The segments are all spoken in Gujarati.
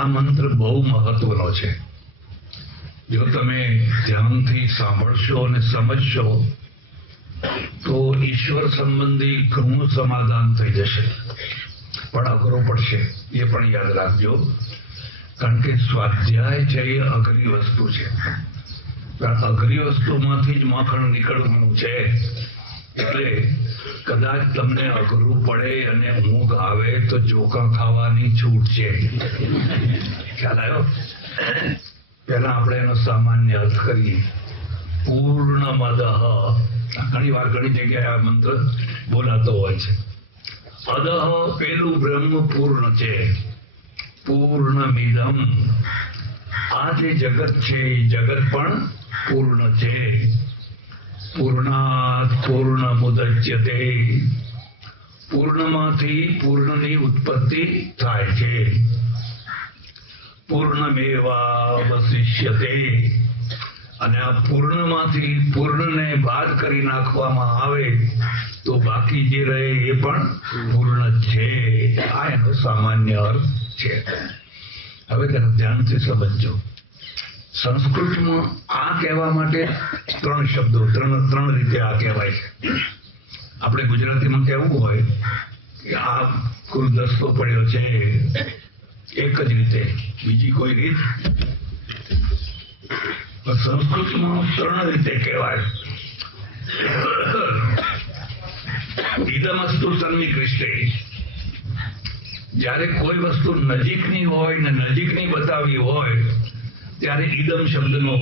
આ મંત્ર બહુ મહત્વનો છે. જો તમે ધ્યાનથી સાંભળશો અને સમજશો તો ઈશ્વર સંબંધી ઘણું સમાધાન થઈ જશે. પણ અઘરો પડશે, એ પણ યાદ રાખજો. કારણ કે સ્વાધ્યાય છે એ અઘરી વસ્તુ છે. અઘરી વસ્તુમાંથી જ માખણ નીકળવાનું છે. એટલે કદાચ તમને અઘરું પડે અને ઊંઘ આવે તો ચોખા ખાવાની છૂટ છે. ખ્યાલ આવ્યો? પહેલા આપણે એનો સામાન્ય અર્થ કરીએ. પૂર્ણમદઃ, ઘણી વાર ઘણી જગ્યાએ આ મંત્ર બોલાતો હોય છે. અદઃ પેલું બ્રહ્મ પૂર્ણ છે. પૂર્ણમિદમ, આ જે જગત છે એ જગત પણ પૂર્ણ છે. પૂર્ણાત પૂર્ણમુદચ્યતે, પૂર્ણમાંથી પૂર્ણની ઉત્પત્તિ થાય છે. પૂર્ણમેવાવશિષ્યતે, અને આ પૂર્ણમાંથી પૂર્ણને બાદ કરી નાખવામાં આવે તો બાકી જે રહે એ પણ પૂર્ણ છે. આ એનો સામાન્ય અર્થ છે. હવે તેને ધ્યાનથી સમજો. સંસ્કૃતમાં આ કહેવા માટે ત્રણ શબ્દો, ત્રણ રીતે આ કહેવાય છે. આપણે ગુજરાતીમાં કહેવું હોય કે આ ગુલદસ્તો પડ્યો છે, એક જ રીતે, બીજી કોઈ રીત. સંસ્કૃતમાં ત્રણ રીતે કહેવાય. ઇદમસ્તુ સન્નિકૃષ્ટે, જ્યારે કોઈ વસ્તુ નજીકની હોય ને નજીકની બતાવી હોય ત્યારે ઈદમ શબ્દનો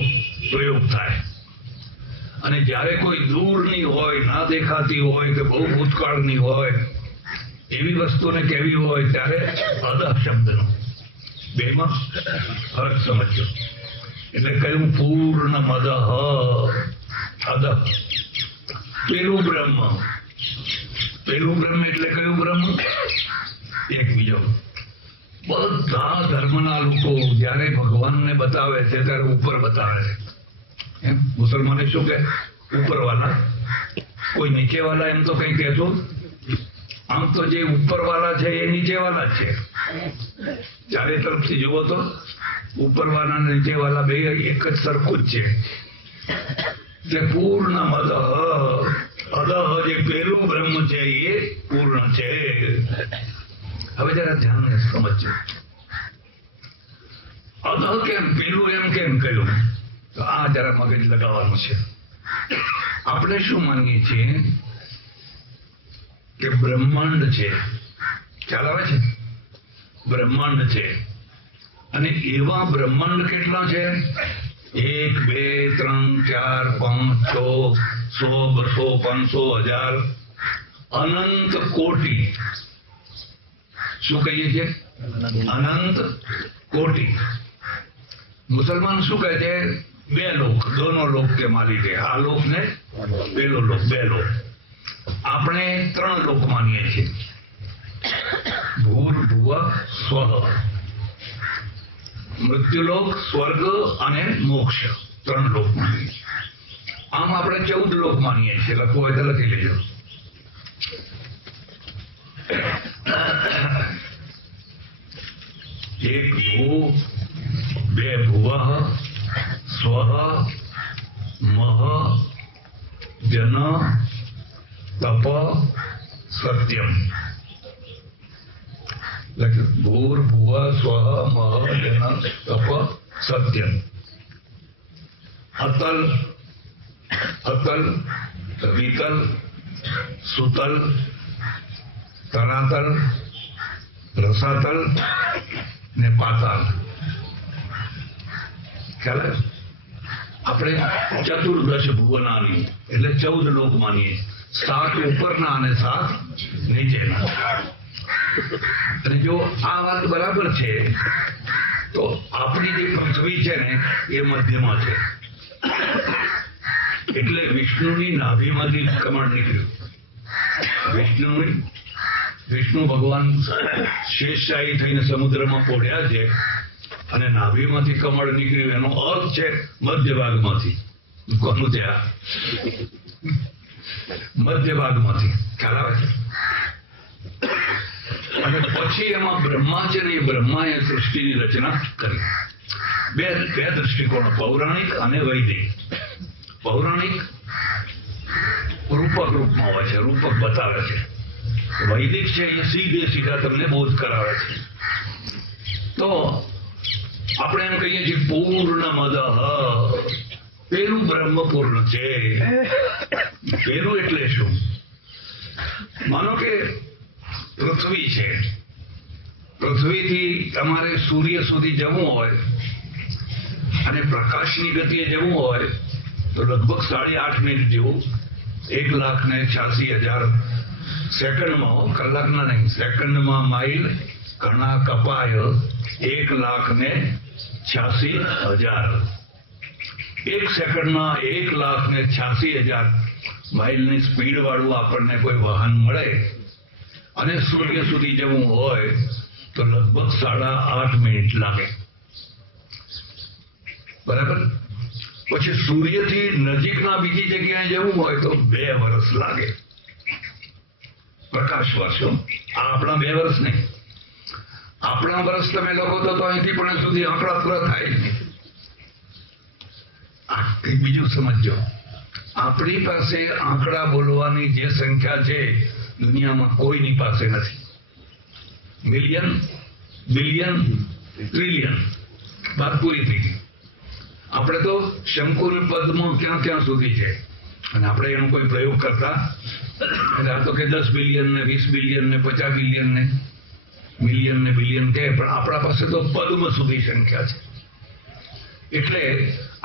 પ્રયોગ થાય. અને જ્યારે કોઈ દૂરની હોય, ના દેખાતી હોય કે બહુ ભૂતકાળની હોય એવી વસ્તુને કહેવી હોય ત્યારે અદઃ શબ્દનો. બેમાં અર્થ સમજો. એટલે કહ્યું પૂર્ણમદઃ અદઃ. પેલું બ્રહ્મ, પેલું બ્રહ્મ એટલે કયું બ્રહ્મ? એક બીજો. બધા ધર્મના લોકો જયારે ભગવાનને બતાવે છે ત્યારે ઉપર બતાવે છે. એમ મુસલમાને શું કે? ઉપરવાલા. કોઈ નીચેવાલા એમ તો કઈ કહેતો. આમ તો જે ઉપરવાલા છે એ નીચેવાલા છે. ચારે તરફથી જુઓ તો ઉપરવાલા ને નીચેવાલા બે એક જ સરખું જ છે. જે પૂર્ણમદઃ, અદઃ જે પેલું બ્રહ્મ છે એ પૂર્ણ છે. હવે જરા ધ્યાન સમજો. અદઃ કેમ, પેલું એમ કેમ કહ્યું? તો આ જરા મગજ લગાવવાનું છે. આપણે શું માનીએ છીએ કે બ્રહ્માંડ છે. ખ્યાલ આવે છે? બ્રહ્માંડ છે. અને એવા બ્રહ્માંડ કેટલા છે? 1 2 3 4 5 6 100 200 500 1000 અનંત કોટી. શું કહીએ છીએ? અનંત કોટી. મુસલમાન શું કહે છે? 2 લોક, દોનો લોક કે માલિક હે. આ લોક ને પેલો લોક, 2 લોક. આપણે 3 લોક માનીએ છીએ. ભૂર્ભુવઃ સ્વઃ, મૃત્યુલોક, સ્વર્ગ અને મોક્ષ. 3 લોક માનીએ છીએ. આમ આપણે 14 લોક માનીએ છીએ. લખવું હોય તો લખી લેજો. એક ભૂ, 2 ભુવઃ, સ્વઃ, મહ, જન, તપ, સત્યમ. ભૂર્ભુવઃ સ્વઃ મહ જન તપ સત્યમ. અતલ, અતલ, વિતલ, સુતલ, તરાતલ, રસાતલ ને પાતાલ. ખ્યાલ? આપણે ચતુર્દશ ભુવનાની એટલે 14 લોક માનીએ. 7 ઉપરના અને 7 નીચેના. અને જો આ વાત બરાબર છે તો આપણી જે પૃથ્વી છે ને એ મધ્યમાં છે. એટલે વિષ્ણુની નાભીમાંથી કમળ નીકળ્યું. વિષ્ણુ ભગવાન શેષશાહી થઈને સમુદ્રમાં પોઢ્યા છે અને નાભીમાંથી કમળ નીકળ્યું. એનો અર્થ છે મધ્ય ભાગમાંથી. કોનું ત્યાં? મધ્ય ભાગમાંથી. ખ્યાલ આવે છે? અને પછી એમાં બ્રહ્મા છે ને, એ બ્રહ્માએ સૃષ્ટિની રચના કરી. બે દ્રષ્ટિકોણ, પૌરાણિક અને વૈદિક. પૌરાણિક રૂપક રૂપમાં હોય છે, રૂપક બતાવે છે. વૈદિક છે એ સીધા તમને બોધ કરાવે છે. તો આપણે એમ કહીએ છીએ પૂર્ણમદ, પેલું બ્રહ્મ પૂર્ણ છે. પેલું એટલે શું? માનો કે પૃથ્વી છે, પૃથ્વીથી તમારે સૂર્ય સુધી જવું હોય અને પ્રકાશની ગતિએ જવું હોય તો લગભગ 8.5 મિનિટ જેવું, 1,86,000 સેકન્ડમાં, કલાકના નહીં, સેકન્ડમાં માઇલ ઘણા કપાય 1,86,000. 1 સેકન્ડમાં 1,86,000 માઇલની સ્પીડ વાળું આપણને કોઈ વાહન મળે અને સૂર્ય સુધી જવું હોય તો લગભગ 8.5 મિનિટ લાગે. બરાબર? પછી સૂર્યથી નજીકના બીજી જગ્યાએ જવું હોય તો 2 વર્ષ લાગે, પ્રકાશ વર્ષો. આપણા 2 વર્ષ નહીં, આપણા વર્ષ તમે લખો તો અહીંથી પણ સુધી આંકડા પૂરા થાય. બીજું સમજો, આપણી પાસે આંકડા બોલવાની જે સંખ્યા છે દુનિયામાં કોઈની પાસે નથી. મિલિયન, બિલિયન, ટ્રિલિયન, વાત પૂરી થઈ ગઈ. આપણે તો શંકુ પદ્મ ક્યાં સુધી છે અને આપણે એનો કોઈ પ્રયોગ કરતા એટલે આ તો કે 10 બિલિયન ને 20 બિલિયન ને 50 બિલિયન ને મિલિયન ને બિલિયન કે, પણ આપણા પાસે તો પદ્મ સુધી સંખ્યા છે. એટલે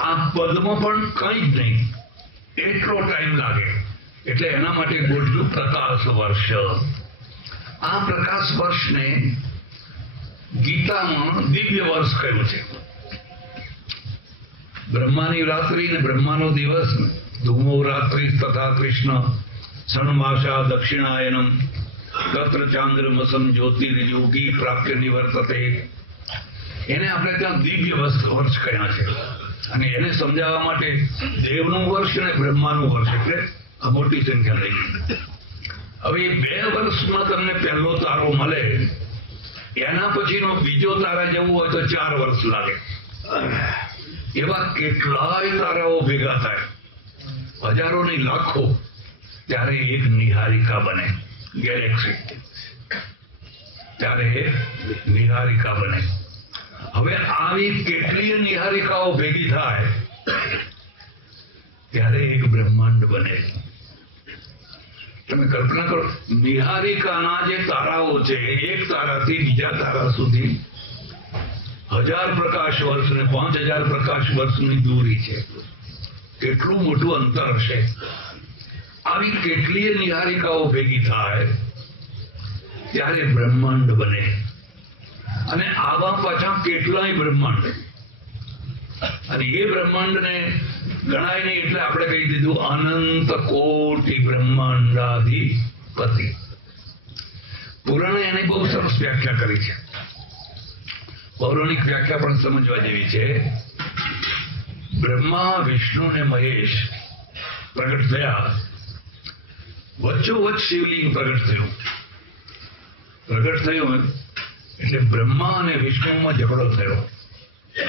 આ પદ્મ પણ કંઈ જ નહીં, એટલો ટાઈમ લાગે. એટલે એના માટે ગોઠવ્યું પ્રકાશ વર્ષ. આ પ્રકાશ વર્ષને ગીતામાં દિવ્ય વર્ષ કહ્યું છે. બ્રહ્માની રાત્રિ ને બ્રહ્માનો દિવસ, ધૂમો રાત્રિ તથા કૃષ્ણ ષણમાસા દક્ષિણાયનમ તત્ર ચાંદ્રમસમ જ્યોતિર્યોગી પ્રાપ્ય નિવર્તતે. એને આપણે ત્યાં દિવ્ય વર્ષ કહ્યા છે. અને એને સમજાવવા માટે દેવનું વર્ષ અને બ્રહ્માનું વર્ષ, એટલે આ મોટી સંખ્યા થઈ. હવે 2 વર્ષમાં તમને પહેલો તારો મળે, એના પછીનો બીજો તારા જવું હોય તો 4 વર્ષ લાગે. એવા કેટલાય તારાઓ ભેગા થાય, હજારો ની લાખો, ત્યારે એક નિહારિકા બને, ગેલેક્સી. ત્યારે એક નિહારિકા બને. હવે આવી કેટલીય નિહારિકાઓ ભેગી થાય ત્યારે એક બ્રહ્માંડ બને. તમે કલ્પના કરો, નિહારિકાના જે તારાઓ છે, એક તારાથી બીજા તારા સુધી 1000 પ્રકાશ વર્ષ ને 5000 પ્રકાશ વર્ષની દૂરી છે. કેટલું મોટું અંતર હશે. આવી કેટલીય નિહારિકાઓ ભેગી થાય ત્યારે બ્રહ્માંડ બને. અને આવા પાછા કેટલાય બ્રહ્માંડ, અને એ બ્રહ્માંડને ગણાય નહીં એટલે આપણે કહી દીધું અનંત કોટી બ્રહ્માંડાધિપતિ. પુરાણે એની બહુ સરસ વ્યાખ્યા કરી છે. પૌરાણિક વ્યાખ્યા પણ સમજવા જેવી છે. બ્રહ્મા, વિષ્ણુ ને મહેશ પ્રગટ થયા, વચ્ચોવચ્ચ શિવલિંગ પ્રગટ થયું એટલે બ્રહ્મા અને વિષ્ણુમાં ઝઘડો થયો.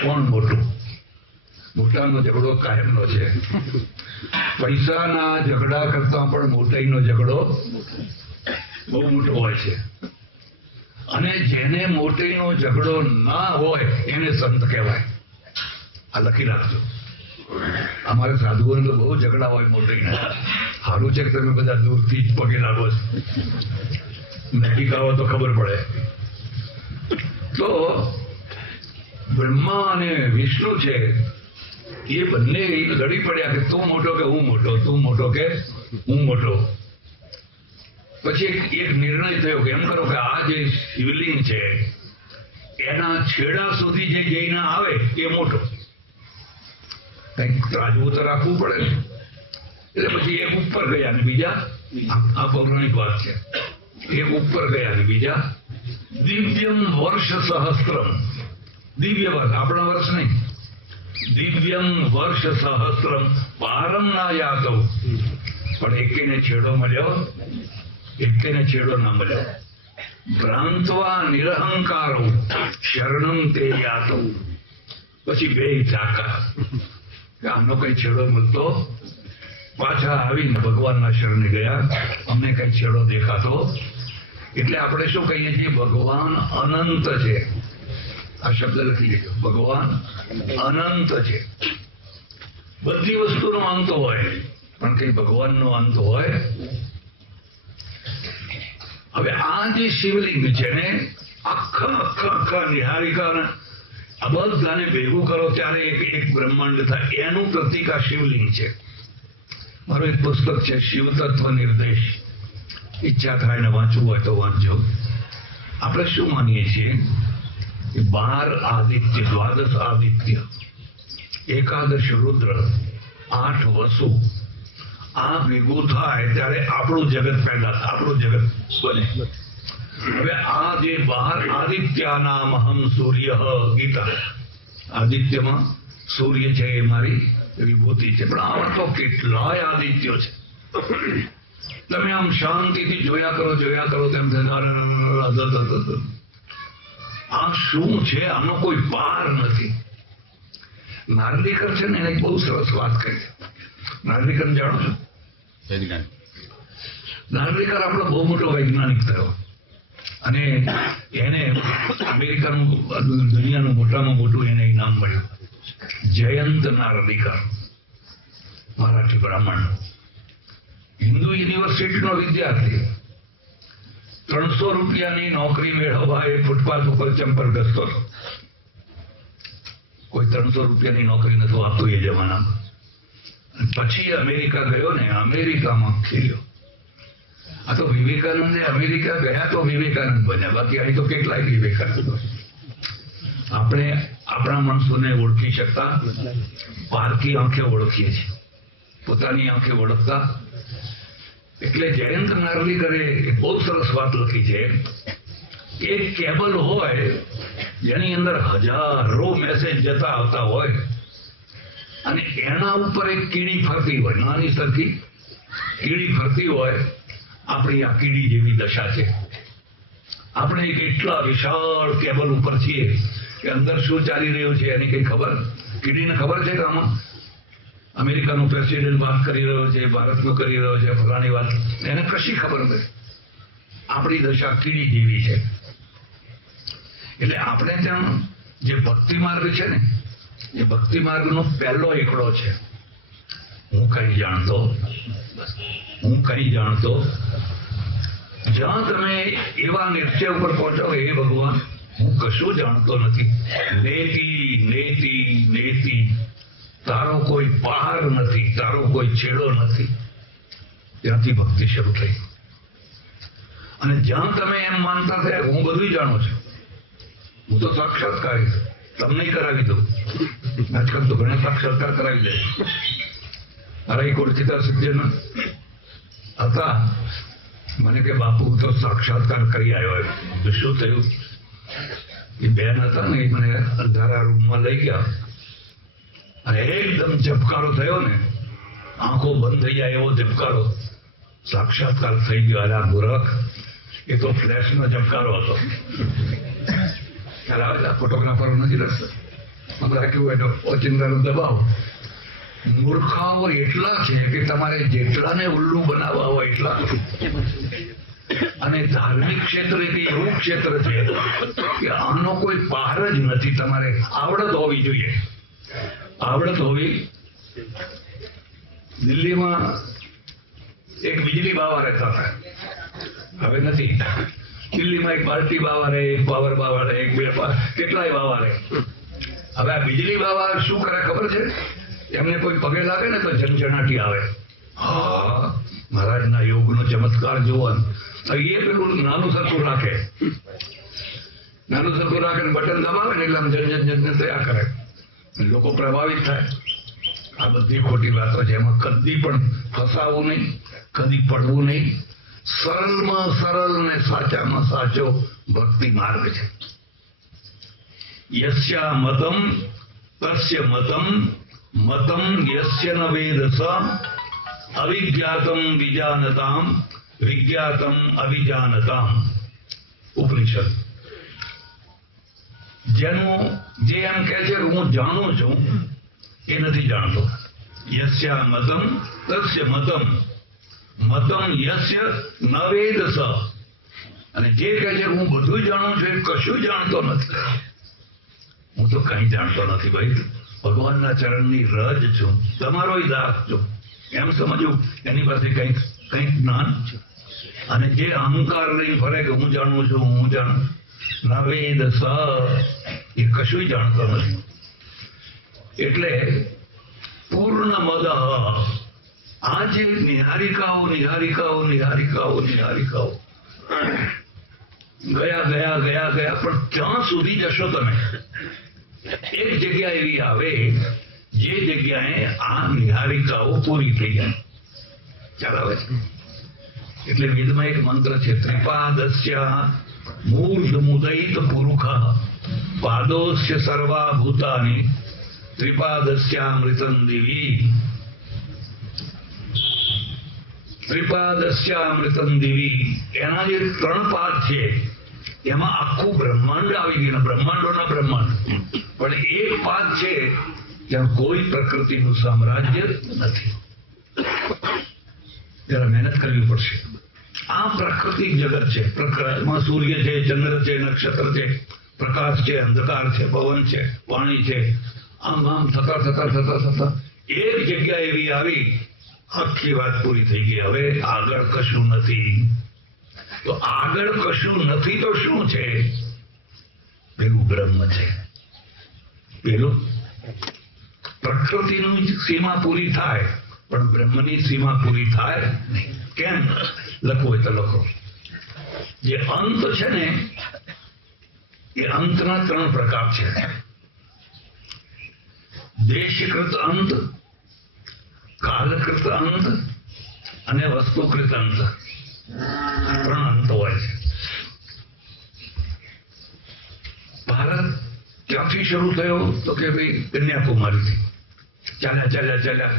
કોણ મોટું? મોટાનો ઝઘડો કાયમનો છે. પૈસાના ઝઘડા કરતા પણ મોટાઈનો ઝઘડો બહુ મોટો હોય છે. અને જેને મોટાઈનો ઝઘડો ના હોય એને સંત કહેવાય. આ લખી રાખજો. અમારે સાધુઓને તો બહુ ઝઘડા હોય મોટાઈના. સારું છે કે તમે બધા દૂરથી જ પગે લાગો છો, નજીક આવો તો ખબર પડે. તો બ્રહ્મા અને વિષ્ણુ છે એ બંને લડી પડ્યા કે તું મોટો કે હું મોટો, તું મોટો કે હું મોટો. પછી એક નિર્ણય થયો કે એમ કરો કે આ જે શિવલિંગ છે એના છેડા સુધી જે જઈને આવે એ મોટો. કંઈક રાજવું તો રાખવું પડે. એટલે પછી એક ઉપર ગયા અને બીજા, આ પૌરાણિક વાત છે, એક ઉપર ગયા અને બીજા દિવ્યમ વર્ષ સહસ્ત્રમ. દિવ્ય વર્ષ, આપણા વર્ષ નહીં. દિવ્યમ વર્ષ સહસ્ત્રમ પારમ ના યાદવ. પણ એકેને છેડો મળ્યો, એકેને છેડો ના મળ્યો. ભ્રાંતવા નિરહંકારો શરણમ તે યાતો. પછી બે ચાકા આનો કઈ છેડો મળતો, પાછા આવીને ભગવાનના શરણે ગયા, અમને કઈ છેડો દેખાતો. એટલે આપણે શું કહીએ છીએ, ભગવાન અનંત છે. આ શબ્દ લખી લેજો, ભગવાન અનંત છે. બધી વસ્તુનો અંત હોય, પણ કઈ ભગવાનનો અંત હોય? હવે આ જે શિવલિંગ છે ને, આખા નિહારિકા આ બધાને ભેગું કરો ત્યારે એક બ્રહ્માંડ થાય, એનું પ્રતીક આ શિવલિંગ છે. મારું એક પુસ્તક છે શિવ તત્વ નિર્દેશ, ઈચ્છા થાય ને વાંચવું હોય તો વાંચજો. આપણે શું માનીએ છીએ કે 12 આદિત્ય, દ્વાદશ આદિત્ય, એકાદશ રુદ્ર, 8 વસુ, આ ભેગું થાય ત્યારે આપણું જગત પેદા થાય, આપણું જગત બને. હવે આ જે 12 આદિત્યાનામ અહમ સૂર્ય, ગીતા, આદિત્યમાં સૂર્ય છે એ મારી વિભૂતિ છે. પણ આમાં તો કેટલાય આદિત્યો છે. તમે આમ શાંતિથી જોયા કરો તેમ આ શું છે, આનો કોઈ પાર નથી. નાર્લિકર છે ને એને બહુ સરસ વાત કરી. નાર્લિકર જાણો છો? નાર્લિકર આપણો બહુ મોટો વૈજ્ઞાનિક થયો અને એને અમેરિકાનું, દુનિયાનું મોટામાં મોટું એને ઇનામ મળ્યું. જયંત નાર્લિકર, મરાઠી બ્રાહ્મણ, હિન્દુ યુનિવર્સિટીનો વિદ્યાર્થી. 300 રૂપિયાની નોકરી મેળવવા એ ફૂટપાથ ઉપર ચંપલ ઘસતો હતો. કોઈ 300 રૂપિયાની નોકરી નતો આપતો એ જમાનામાં. પછી અમેરિકા ગયો ને, અમેરિકામાં ખીલ્યો. આ તો વિવેકાનંદે અમેરિકા ગયા તો વિવેકાનંદ બન્યા, બાકી અહીં તો કેટલાય વિવેકાનંદ. આપણે આપણા માણસોને ઓળખી શકતા પારકી આંખે ઓળખીએ છીએ, પોતાની આંખે ઓળખતા. એટલે જયંત નાર્લિકરે બહુ સરસ વાત લખી છે. એક કેબલ હોય જેની અંદર હજારો મેસેજ જતા આવતા હોય અને એના ઉપર એક કીડી ફરતી હોય, નાની સરખી કીડી ફરતી હોય. આપણી આ કીડી જેવી દશા છે. આપણે એક એટલા વિશાળ કેબલ ઉપર છીએ કે અંદર શું ચાલી રહ્યું છે એની કઈ ખબર, કીડીને ખબર છે કે આમાં અમેરિકાનો પ્રેસિડેન્ટ વાત કરી રહ્યો છે, ભારતનો કરી રહ્યો છે, ફલાણી વાત, એને કશી ખબર નથી. આપણી દશા કીડી જેવી છે. એટલે આપણે ત્યાં જે ભક્તિ માર્ગ છે ને, એ ભક્તિ માર્ગનો પહેલો એકડો છે, હું કઈ જાણતો. જ્યાં તમે એવા નિશ્ચય ઉપર પહોંચો, હે ભગવાન હું કશું જાણતો નથી, નેતિ, તારો કોઈ પાર નથી, તારો કોઈ છેડો નથી. ત્યાંથી ભક્તિ શરૂ થઈ. અને જ્યાં તમે એમ માનતા થયા હું બધું જાણું છું, હું તો સાક્ષાત્કારી છું, તમને કરાવી દઉં. આજકાલ તો ઘણા સાક્ષાત્કાર કરાવી દે. મારા એક ઓળખીતા સજ્જન હતા, મને કે બાપુ તો સાક્ષાત્કાર કરી આવ્યો. તો શું થયું? એ બેન હતા ને, એ મને અંધારા રૂમમાં લઈ ગયા અને એકદમ ઝબકારો થયો ને, આંખો બંધ થઈ જાય એવો ઝબકારો. સાક્ષાત્કાર થઈ ગયો. અરે મૂર્ખ, એ તો ફ્લેશનો ઝબકારો હતો. ફોટોગ્રાફરો નથી રસ્તા, આપણે કેવું હોય ઓચિંતાનો દબાવ. મૂર્ખાઓ એટલા છે કે તમારે જેટલાને ઉલ્લુ બનાવવા હોય એટલા. અને ધાર્મિક ક્ષેત્ર એક એવું ક્ષેત્ર છે કે આનો કોઈ પાર જ નથી. તમારે આવડત હોવી જોઈએ, આવડત હોવી. દિલ્હીમાં એક વીજળી બાવા રહેતા હતા, હવે નથી. દિલ્હીમાં એક પાર્ટી બાવા રહે, એક પાવર બાવા રહે, એક બે કેટલાય બાવા રહે. હવે આ વીજળી બાવા શું કરે ખબર છે? એમને કોઈ પગે લાગે ને તો ઝંઝણાટી આવે. હા, મહારાજના યોગનો ચમત્કાર જોવાનું. એ પેલું નાનું સરખું રાખે ને બટન દબાવે ને એટલે આમ જન તૈયાર કરે, લોકો પ્રભાવિત થાય. આ બધી ખોટી વાતો છે. એમાં કદી પણ ફસાવું નહીં, કદી પડવું નહીં. સરળમાં સરળ ને સાચામાં સાચો ભક્તિ માર્ગ છે. યસ્યા મતમ તસ્ય મતમ યસ્ય ન વેદસ અવિજ્ઞાતમ વિજાનતામ વિજ્ઞાતમ અવિજાનતામ. ઉપનિષદ, જેનું જે એમ કહે છે કે હું જાણું છું એ નથી જાણતો. યસ્યા મતમ તસ્ય મતમ મતમ યસ્ય ન વેદ સ. અને જે કહે છે હું બધું જાણું છું એ કશું જાણતો નથી. હું તો કંઈ જાણતો નથી ભાઈ, ભગવાનના ચરણની રજ છું, તમારો દાસ છું એમ સમજવું એની પાસે કંઈક જ્ઞાન છે. અને જે અહંકાર લઈને ફરે કે હું જાણું છું, હું જાણું, ન વેદ સ, એ કશું જાણતો નથી. એટલે પૂર્ણ મદ, આ જે નિહારિકાઓ નિહારિકાઓ નિહારિકાઓ નિહારિકાઓ ગયા ગયા ગયા ગયા, પણ ક્યાં સુધી જશો તમે? એક જગ્યા એવી આવે જે જગ્યાએ આ નિહારિકાઓ પૂરી થઈ જાય. ચાલ આવે છે. એટલે વેદમાં એક મંત્ર છે, ત્રિપાદસ્ય મૂર્ધ મુદયિત પુરુષ પાદોસ્ય સર્વા ભૂતાની ત્રિપાદસ્યામૃતં દિવી. ત્રિપાદસ્યામૃતં દિવી, એના જે 3 પાદ છે એમાં આખું બ્રહ્માંડ આવી ગયું. બ્રહ્માંડોના બ્રહ્માંડ, પણ એક પાદ છે ત્યાં કોઈ પ્રકૃતિનું સામ્રાજ્ય નથી. જરા મહેનત કરવી પડશે. આ પ્રાકૃતિક જગત છે. પ્રકૃતિમાં સૂર્ય છે, ચંદ્ર છે, નક્ષત્ર છે, પ્રકાશ છે, અંધકાર છે, પવન છે, પાણી છે. આમ આમ થતા થતા થતા થતા એક જગ્યા એવી આવી, આખી વાત પૂરી થઈ ગઈ. હવે આગળ કશું નથી. તો આગળ કશું નથી તો શું છે? પેલું બ્રહ્મ છે. પેલું પ્રકૃતિની સીમા પૂરી થાય પણ બ્રહ્મની સીમા પૂરી થાય નહીં. કેમ? લખવું હોય તો લખો. જે અંત છે ને એ અંતના 3 પ્રકાર છે. દેશકૃત અંત, કાલકૃત અંત અને વસ્તુકૃત અંત. 3 અંત હોય છે. ભારત ક્યાંથી શરૂ થયો? તો કે ભાઈ કન્યાકુમારીથી ચાલ્યા ચાલ્યા ચાલ્યા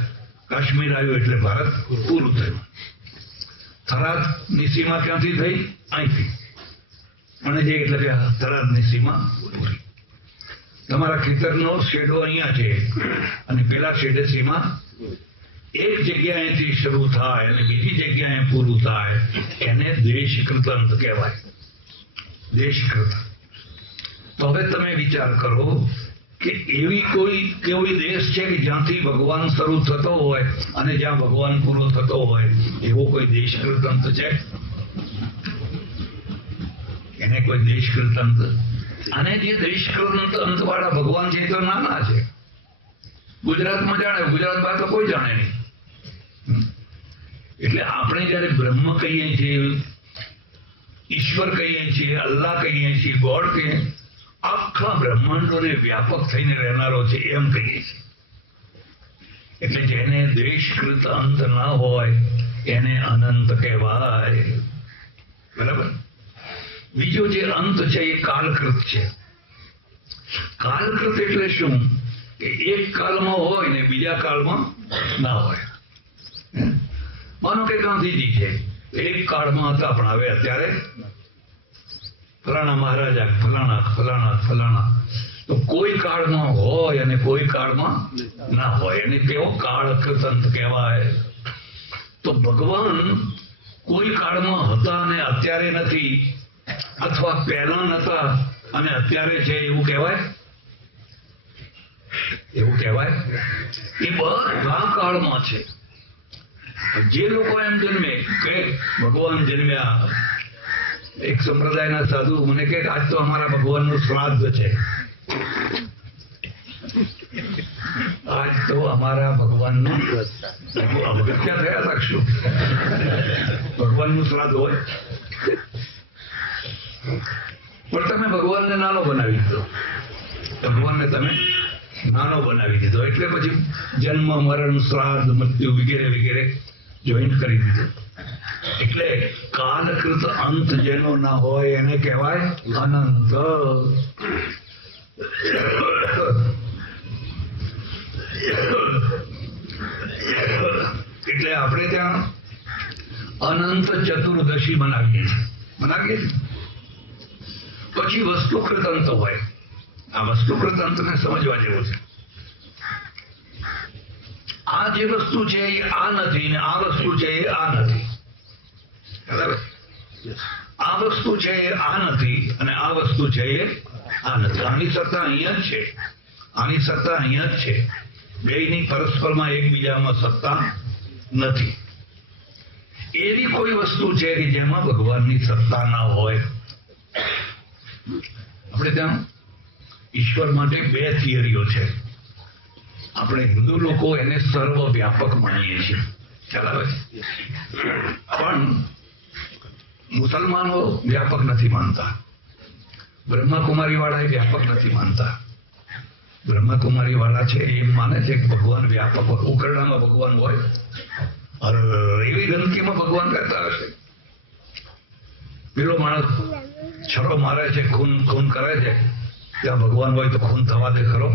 કાશ્મીર આવ્યું એટલે ભારત પૂરું થયું. થરાદની સીમા ક્યાંથી થઈ? અહીંથી. અને જે એટલે કે થરાદની સીમા પૂરી. તમારા ખેતરનો શેડો અહીંયા છે અને પેલા શેડે સીમા એક જગ્યાએથી શરૂ થાય અને બીજી જગ્યાએ પૂરું થાય, એને દેશકૃત અંત કહેવાય. દેશકૃત. તો હવે તમે વિચાર કરો કે એવી કોઈ દેશ છે કે જ્યાંથી ભગવાન શરૂ થતો હોય અને જ્યાં ભગવાન પૂરો થતો હોય, એવો કોઈ દેશકૃત અંત છે? એને કોઈ દેશકૃત અંત? અને જે દેશકૃત અંત વાળા ભગવાન છે એ તો નાના છે. ગુજરાતમાં જાણે, ગુજરાત બહાર તો કોઈ જાણે નહીં. એટલે આપણે જયારે બ્રહ્મ કહીએ છીએ, ઈશ્વર કહીએ છીએ, અલ્લાહ કહીએ છીએ, ગોડ કહીએ, આખા બ્રહ્માંડોને વ્યાપક થઈને રહેનારો છે એમ કહીએ છીએ. એટલે જેને દેશકૃત અંત ના હોય એને અનંત કહેવાય. બરાબર? બીજો જે અંત છે એ કાલકૃત છે. કાલકૃત એટલે શું? કે એક કાળમાં હોય ને બીજા કાળમાં ના હોય. માનો કે ગાંધીજી છે, એક કાળમાં હતા પણ હવે અત્યારે ફલાણા મહારાજા, ફલાણા ફલાણા ફલાણા. તો કોઈ કાળમાં હોય અને કોઈ કાળમાં ના હોય, એને કેવો કાળકૃત અંત કહેવાય. તો ભગવાન કોઈ કાળમાં હતા અને અત્યારે નથી, અથવા પહેલા નતા અને અત્યારે છે, એવું કહેવાય? એવું કહેવાય? એ બધા કાળમાં છે. જે લોકો એમ જન્મે કે ભગવાન જન્મ્યા, એક સંપ્રદાયના સાધુ મને કે આજ તો અમારા ભગવાનનું શ્રાદ્ધ છે, આજ તો અમારા ભગવાનનું અગત્યા થયા લાગશું. ભગવાનનું શ્રાદ્ધ હોય પણ તમે ભગવાનને નાનો બનાવી દીધો. ભગવાનને તમે નાનો બનાવી દીધો એટલે પછી જન્મ, મરણ, શ્રાદ્ધ, મૃત્યુ વગેરે વગેરે જોઈન્ટ કરી દીધું. એટલે કાલકૃત અંત જેનો ના હોય એને કહેવાય અનંત. એટલે આપણે ત્યાં અનંત ચતુર્દશી મનાવીએ છીએ. પછી વસ્તુકૃત અંત હોય. આ વસ્તુકૃત અંતને સમજવા જેવું છે. આ જે વસ્તુ છે એ આ નથી ને આ વસ્તુ છે એ આ નથી. બરાબર? આ વસ્તુ છે એ આ નથી અને આ વસ્તુ છે એ આ નથી. આની સત્તા અહીંયા જ છે, આની સત્તા અહીંયા જ છે. બેયની પરસ્પરમાં એકબીજામાં સત્તા નથી. એવી કોઈ વસ્તુ છે કે જેમાં ભગવાનની સત્તા ના હોય. આપણે ત્યાં ઈશ્વર માટે બે થિયરીઓ છે. આપણે હિન્દુ લોકો એને સર્વ વ્યાપક માનીએ છીએ, ખ્યાલ આવે છે. પણ મુસલમાનો વ્યાપક નથી માનતા. બ્રહ્માકુમારી વાળા એ વ્યાપક નથી માનતા. બ્રહ્માકુમારી વાળા છે એમ માને છે કે ભગવાન વ્યાપક, ઉકરડામાં ભગવાન હોય, એવી ગંદકીમાં ભગવાન રહેતા હશે. પેલો માણસ છરો મારે છે, ખૂન કરે છે, ત્યાં ભગવાન હોય તો ખૂન થવા દે ખરો?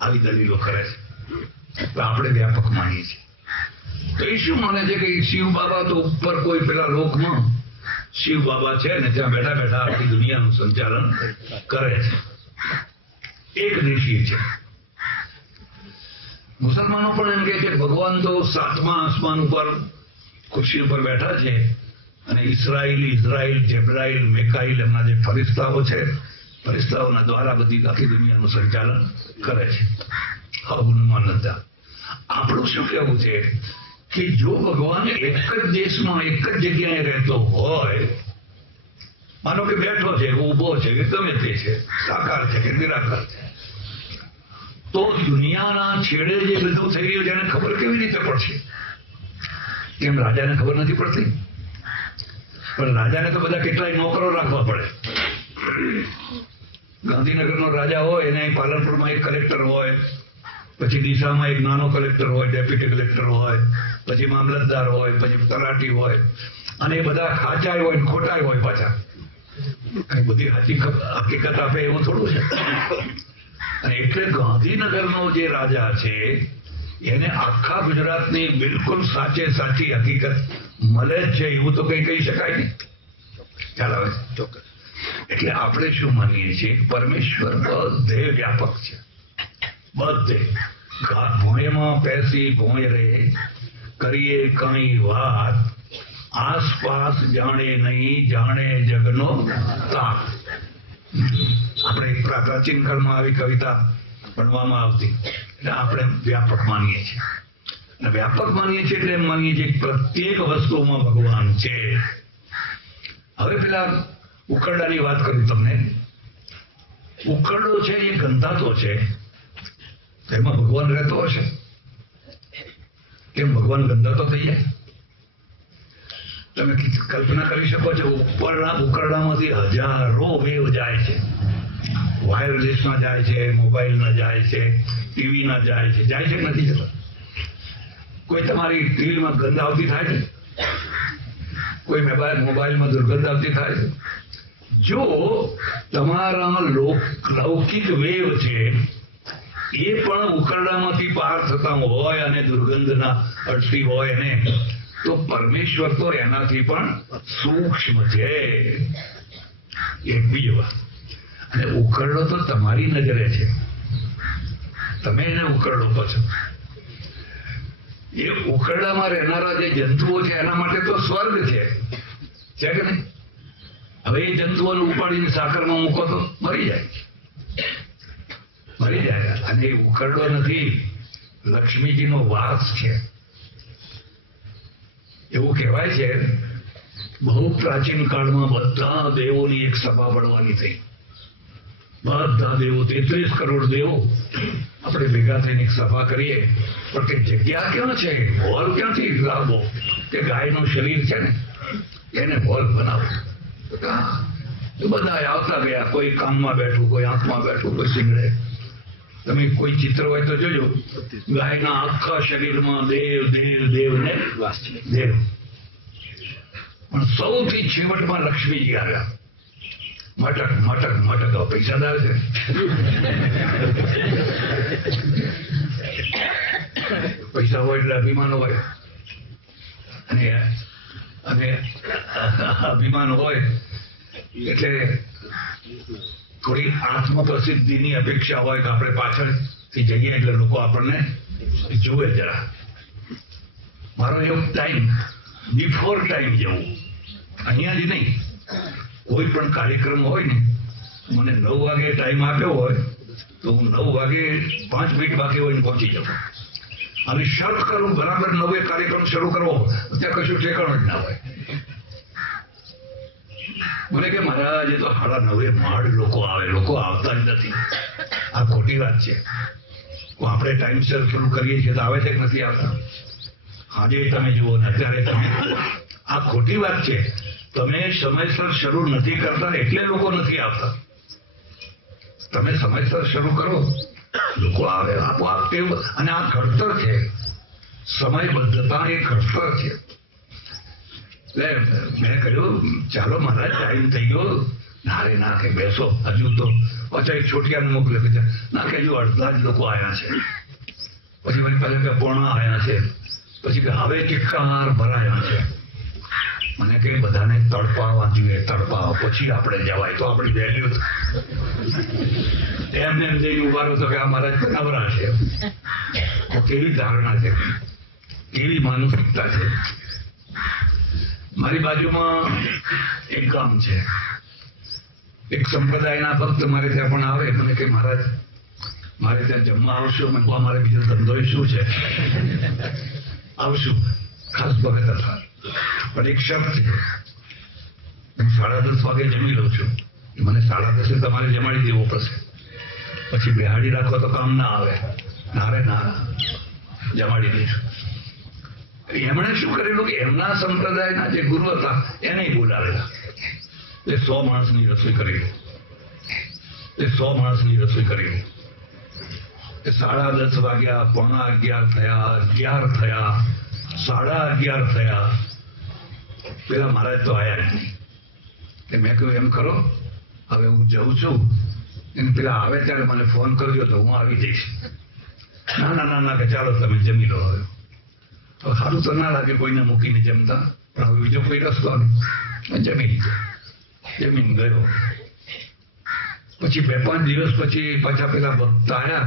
આવી દલીલો કરે છે. તો આપણે વ્યાપક માનીએ છીએ. તો એ શું માને છે કે શિવ બાબા તો ઉપર કોઈ પેલા લોકમાં શિવ બાબા છે ને ત્યાં બેઠા બેઠા આખી દુનિયાનું સંચાલન કરે છે. એક દેશી છે. મુસલમાનો પણ એમ કહે છે ભગવાન તો 7મા આસમાન ઉપર ખુરશી ઉપર બેઠા છે અને ઇઝરાઇલ, જેબ્રાઇલ, મેકાઇલ એમના જે ફરિસ્તાઓ છે, ફરિસ્તાઓના દ્વારા બધી આખી દુનિયાનું સંચાલન કરે છે. હનુમાનતા. આપણું શું કહેવું છે કે જો ભગવાન એક જ દેશમાં એક જ જગ્યાએ રહેતો હોય, માનો કે બેઠો છે, ઊભો છે, કે ગમે તે છે, સાકાર છે કે નિરાકાર છે, તો દુનિયાના છેડે જે બધું થઈ રહ્યું છે એને ખબર કેવી રીતે પડશે? કેમ રાજાને ખબર નથી પડતી? પણ રાજાને તો બધા કેટલાય નોકરો રાખવા પડે. ગાંધીનગરનો રાજા હોય એને પાલનપુરમાં એક કલેક્ટર હોય, પછી ડીસામાં એક નાનો કલેક્ટર હોય, ડેપ્યુટી કલેક્ટર હોય, પછી મામલતદાર હોય, પછી તલાટી હોય, અને એ બધા સાચા હોય ખોટા હોય પાછા. કઈ બધી હકીકત આપે એવું થોડું છે. અને એટલે ગાંધીનગરનો જે રાજા છે એને આખા ગુજરાતની બિલકુલ સાચી હકીકત મળે જ છે એવું તો કઈ કહી શકાય નહીં. ખ્યાલ આવે છે? ચોક્કસ. એટલે આપણે શું માનીએ છીએ? પરમેશ્વર બધે વ્યાપક છે. બધે ભોંયમાં પેસી ભોંય રે, કરીએ કઈ વાત, આસપાસ જાણે નહીં, જાણે જગનો તાપ. આપણે પ્રાચીન કાળમાં આવી કવિતા ભણવામાં આવતી. એટલે આપણે વ્યાપક માનીએ છીએ. અને વ્યાપક માનીએ છીએ એટલે એમ માનીએ છીએ કે પ્રત્યેક વસ્તુમાં ભગવાન છે. હવે પેલા ઉકરડાની વાત કરું તમને. ઉકરડો છે એ ગંધાતો છે, એમાં ભગવાન રહેતો હશે? કેમ ભગવાન ગંધાતો થઈ જાય? તમે કલ્પના કરી શકો છો ઉકરડામાંથી હજારો વેવ જાય છે. વાયરલેસમાં જાય છે, મોબાઈલમાં જાય છે, ટીવીમાં જાય છે. જાય છે કે નથી જતા? કોઈ તમારી ટીવીમાં ગંધ આવતી થાય છે? કોઈ મોબાઈલમાં દુર્ગંધ આવતી થાય છે? જો તમારા લૌકિક વેવ છે એ પણ ઉકરડામાંથી પાર થતા હોય અને દુર્ગંધના અટતી હોય ને, તો પરમેશ્વર તો એનાથી પણ સૂક્ષ્મ છે. એક બીજી વાત, અને ઉકરડો તો તમારી નજરે છે, તમે એને ઉકરડો કહો છો. એ ઉકરડામાં રહેનારા જે જંતુઓ છે એના માટે તો સ્વર્ગ છે કે નહીં? હવે એ જંતુઓને ઉપાડીને સાકરમાં મૂકો તો મરી જાય. અને એ ઉકરડો નથી, લક્ષ્મીજીનો વાસ છે. એવું કહેવાય છે બહુ પ્રાચીન કાળમાં બધા દેવોની એક સભા મળવાની થઈ. બધા દેવો, 33 કરોડ દેવો આપણે ભેગા થઈને એક સભા કરીએ, પણ કે જગ્યા ક્યાં છે, હોલ ક્યાંથી લાવવો? કે ગાયનું શરીર છે ને એને હોલ બનાવો. બધા આવતા ગયા, કોઈ કામમાં બેઠું, કોઈ આંખમાં બેઠું, કોઈ સિંગડે. તમે કોઈ ચિત્ર હોય તો જોજો, ગાયના આખા શરીરમાં દેવ દેવ દેવ ને દેવ. પણ સૌથી છેવટમાં લક્ષ્મીજી આવ્યા. મટક મટક મટક. પૈસાદાર છે. પૈસા હોય એટલે અભિમાન હોય, અને અભિમાન હોય એટલે થોડી આત્મપ્રસિદ્ધિની અપેક્ષા હોય કે આપણે પાછળથી જઈએ એટલે લોકો આપણને જુએ જરા. મારો એવો ટાઈમ બિફોર ટાઈમ જવું, અહીંયા જ નહીં, કોઈ પણ કાર્યક્રમ હોય ને, મને 9 વાગે ટાઈમ આપ્યો હોય તો હું 9 વાગે 5 મિનિટ બાકી હોય ને પહોંચી જાઉં. અને શર્ત કરું બરાબર 9 કાર્યક્રમ શરૂ કરવો, ત્યાં કશું ઠેકાણું જ ના હોય. મને કે મહારાજ એ તો 9:30 માળ લોકો આવે, લોકો આવતા જ નથી. આ ખોટી વાત છે. આપણે ટાઈમસર શરૂ કરીએ છીએ તો આવે છે કે નથી આવતા? આજે તમે જુઓ ને અત્યારે તમે, આ ખોટી વાત છે. તમે સમયસર શરૂ નથી કરતા એટલે લોકો નથી આવતા. તમે સમયસર શરૂ કરો, લોકો આવે આપોઆપ. અને આ ઘડતર છે, સમયબદ્ધતા એ ઘડતર છે. એટલે મેં કહ્યું ચાલો મહારાજ ટાઈમ થઈ ગયો. ના રે ના, કે બેસો હજુ તો. પછી છોટિયાને મોકલે કે ના, કે હજુ અડધા જ લોકો આવ્યા છે. પછી મને કહ્યું કે પોણા આવ્યા છે. પછી કે હવે ચિક્કાર ભરાયા છે. મને કે બધાને તડપાવા જોઈએ, તડપાવા પછી આપણે જવાય તો આપણી વેલ્યુ. એમને એમ જઈને ઉભા તો કે આ મહારાજ નવરા છે. કેવી ધારણા છે, કેવી માનસિકતા છે. મારી બાજુમાં એક ગામ છે, એક સંપ્રદાયના ભક્ત મારે ત્યાં પણ આવે. મને કે મહારાજ મારે ત્યાં જમવા આવશો? મેં કહું મારે બીજો ધંધો શું છે, આવશું ખાસ ભગત હતા. પણ એક શબ્દ છે, હું 10:30 વાગે જમી લઉં છું. મને 10:30 તમારે જમાડી દેવો પડશે. પછી બેહાડી રાખો તો કામ ના આવે. ના રે ના, જમાડી દઈશું. એમણે શું કરેલું કે એમના સંપ્રદાયના જે ગુરુ હતા એને બોલાવેલા. એ 100 માણસની રસોઈ કરેલી. એ 100 માણસની રસોઈ કરેલી. 10:30 વાગ્યા, 11:15 થયા, 11 થયા, 11:30 થયા. પેલા મહારાજ તો આયા જ નહીં. મેં કહ્યું એમ કરો, હવે હું જઉં છું, એને પેલા આવે ત્યારે મને ફોન કરજો તો હું આવી જઈશ. ના ના ના ના, કે ચાલો તમે જમી લો. હવે સારું તો ના લાગે કોઈને મૂકીને જમતા, પણ હવે બીજો કોઈ રસ્તો નહીં. જમી લીધો, જમીન ગયો. પછી 2-5 દિવસ પછી પાછા પેલા ભક્ત આવ્યા.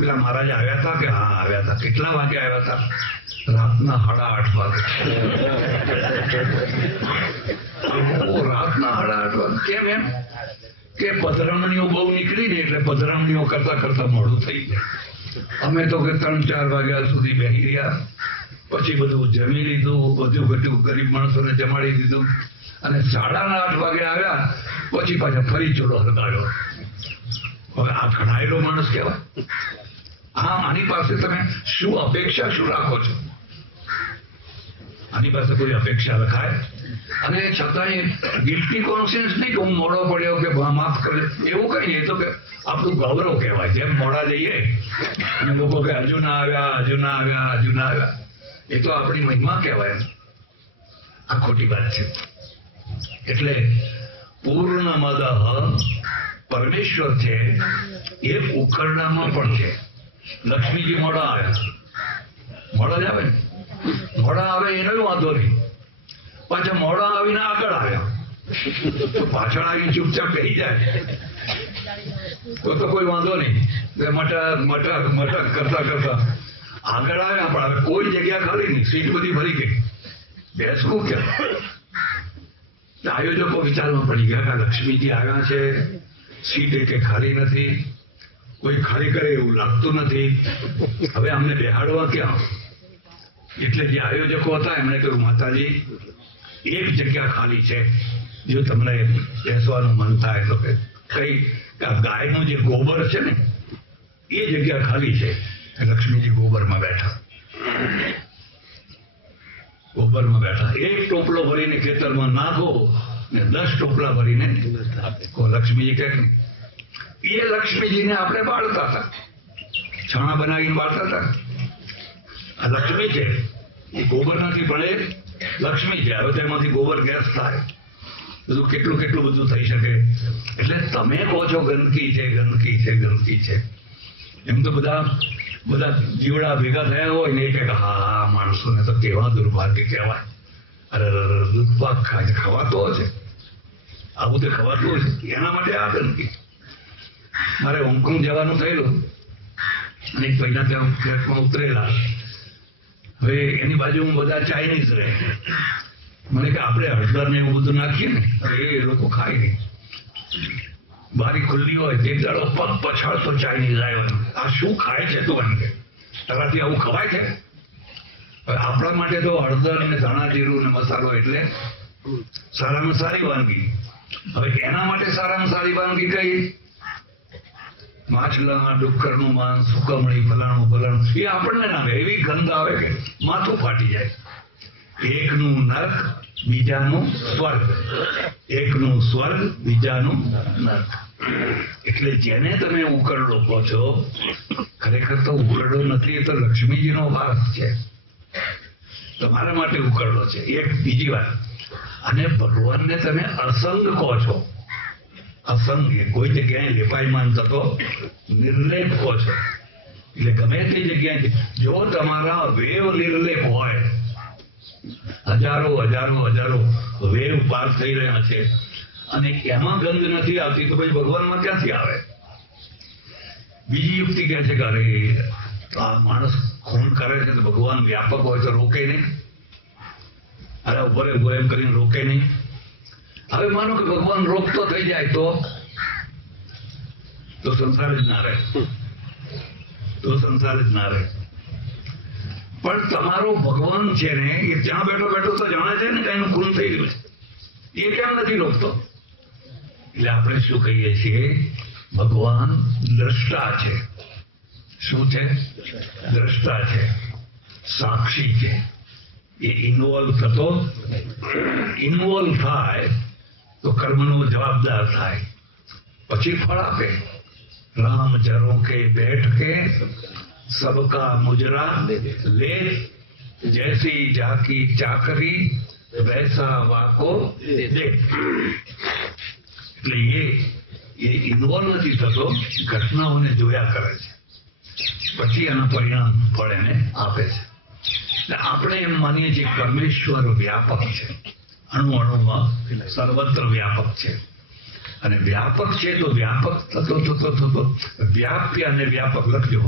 પેલા મહારાજ આવ્યા હતા? કે હા આવ્યા હતા. કેટલા વાગે આવ્યા હતા? રાતના 8:30 વાગે. રાતના 8:30 વાગે. કેમ? એમ કે પધરામણીઓ બહુ નીકળી ને એટલે પધરામણીઓ કરતા કરતા મોડું થઈ જાય. અમે તો કે 3-4 વાગ્યા સુધી બેસી રહ્યા. પછી બધું જમી લીધું, બધું ગરીબ માણસોને જમાડી દીધું. અને 8:30 વાગે આવ્યા. પછી પાછા ફરી ચોડો હરગાડ્યો. હવે આ ઘણાયેલો માણસ કહેવાય? આની પાસે તમે શું અપેક્ષા શું રાખો છો? આની પાસે કોઈ અપેક્ષા રખાય? અને છતાંય ગિલ્ટી કોન્શિયન્સ નહીં કે હું મોડો પડ્યો કે માફ કરે, એવું કઈ નહીં. તો કે આપણું ગૌરવ કહેવાય. જેમ મોડા જઈએ અને લોકો કે હજુ ના આવ્યા, હજુ ના આવ્યા, હજુ ના આવ્યા, એ તો આપણી મહિમા કહેવાય. આ ખોટી વાત છે. એટલે પૂર્ણ મદ પરમેશ્વર છે એ ઉકરડામાં પણ છે. લક્ષ્મીજી મોડા આવ્યા, મોડા જ આવે ને, મોડા આવે એનો વાંધો નહીં. પાછા મોડા આવીને આગળ આવ્યા તો પાછળ આવીને ચૂપચાપ બેસી જાય તો કોઈ વાંધો નહીં. મટક મટક મટક કરતા કરતા આગળ આવ્યા, પણ હવે કોઈ જગ્યા ખાલી નહીં, સીટ બધી ભરી ગઈ. બેસવું ક્યાં? આયોજકો વિચારમાં પડી ગયા કે લક્ષ્મીજી આવ્યા છે, સીટ કે ખાલી નથી, કોઈ ખાલી કરે એવું લાગતું નથી, હવે અમને બેહાડવા ક્યાં? એટલે જે આયોજકો હતા એમણે કહ્યું માતાજી એક જગ્યા ખાલી છે, જો તમને બેસવાનું મન થાય તો કઈ ગાયનું જે ગોબર છે ને એ જગ્યા ખાલી છે. લક્ષ્મીજી ગોબરમાં બેઠા, ગોબરમાં બેઠા. એક ટોપલો ભરીને ખેતરમાં નાખો ને 10 ટોપલા ભરીને લક્ષ્મીજી કે એ લક્ષ્મીજીને આપણે બાળતા હતા, છાણા બનાવીને બાળતા હતા. આ લક્ષ્મી છે, એ ગોબર નથી પણ એ લક્ષ્મી છે. હવે તેમાંથી ગોબર ગેસ થાય, બધું કેટલું કેટલું બધું થઈ શકે. એટલે તમે કહો છો ગંદકી છે, ગંદકી છે, ગંદકી છે. એમ તો બધા જીવડા ભેગા થયા હોય ને એ કે હા માણસોને તો કેવા દુર્ભાગ્ય કહેવાય. અરે દૂધ પાક ખાવાતો છે. આવું તે ખવાતું હોય છે. એના માટે આ ગંદકી. મારે હોંગકોંગ જવાનું થયેલું અને પહેલા ત્યાં ફ્લેટમાં ઉતરેલા. હવે એની બાજુમાં બધા ચાઇનીઝ રહે. મને કે આપણે હળદર ને એવું બધું નાખીએ ને એ લોકો ખાય નહીં. બારી ખુલ્લી હોય તે દાડો પગ પછાડતો ચાઇનીઝ આવ્યો. આ શું ખાય છે તું? એમ કે તારાથી આવું ખવાય છે? હવે આપણા માટે તો હળદર અને ધાણા જીરું ને મસાલો એટલે સારામાં સારી વાનગી. હવે એના માટે સારામાં સારી વાનગી કઈ? માછલા, ડુક્કરનું માંસ, સુકમણી, ફલાણું ફલાણું. એ આપણને ના આવે. એવી ગંધ આવે કે માથું ફાટી જાય. એકનું નરક, બીજાનું સ્વર્ગ. એકનું સ્વર્ગ, બીજાનું નરક. એટલે જેને તમે ઉકરડો કહો છો, ખરેખર તો ઉકરડો નથી, એ તો લક્ષ્મીજીનો વાસ છે. તમારા માટે ઉકરડો છે. એક બીજી વાત, અને ભગવાનને તમે અસંગ કહો છો. અસંગ કોઈ જગ્યાએ લેપાયમાન થતો નિર્લેપ કહો છો. એટલે ગમે તે જગ્યાએ જો તમારા વેવ નિર્લેપ હોય, હજારો હજારો હજારો વેવ પાર થઈ રહ્યા છે અને એમાં ગંધ નથી આવતી, તો પછી ભગવાનમાં ક્યાંથી આવે? બીજી યુક્તિ કહે છે કે અરે આ માણસ ખૂન કરે છે તો ભગવાન વ્યાપક હોય તો રોકે નહીં. અરે ઉભરે ઉભો એમ કરીને રોકે નહીં. હવે માનો કે ભગવાન રોકતો થઈ જાય તો સંસાર જ ના રહે. તો સંસાર જ ના રહે. પણ તમારો ભગવાન છે ને એ ત્યાં બેઠો બેઠો તો જાણે છે ને કે એનું ખૂન થઈ ગયું છે. એ કેમ નથી રોકતો? એટલે આપણે શું કહીએ છીએ? ભગવાન દ્રષ્ટા છે. શું છે? દ્રષ્ટા છે, સાક્ષી છે. એ ઇન્વોલ્વ થતો, ઇન્વોલ્વ થાય તો કર્મનો જવાબદાર થાય, પછી ફળ આપે. રામ ચરો કે બેઠ કે સબકા મુજરા લે, જૈસી જાકી ચાકરી વૈસા વાકો દે. એટલે એ ઇન્વોલ્વ નથી થતો, ઘટનાઓને જોયા કરે છે, પછી એના પરિણામ ફળ એને આપે છે. એટલે આપણે એમ માનીએ છીએ પરમેશ્વર વ્યાપક છે, અણુ અણુમાં સર્વત્ર વ્યાપક છે. અને વ્યાપક છે તો વ્યાપક થતો થતો થતો વ્યાપ્ય અને વ્યાપક લખજો.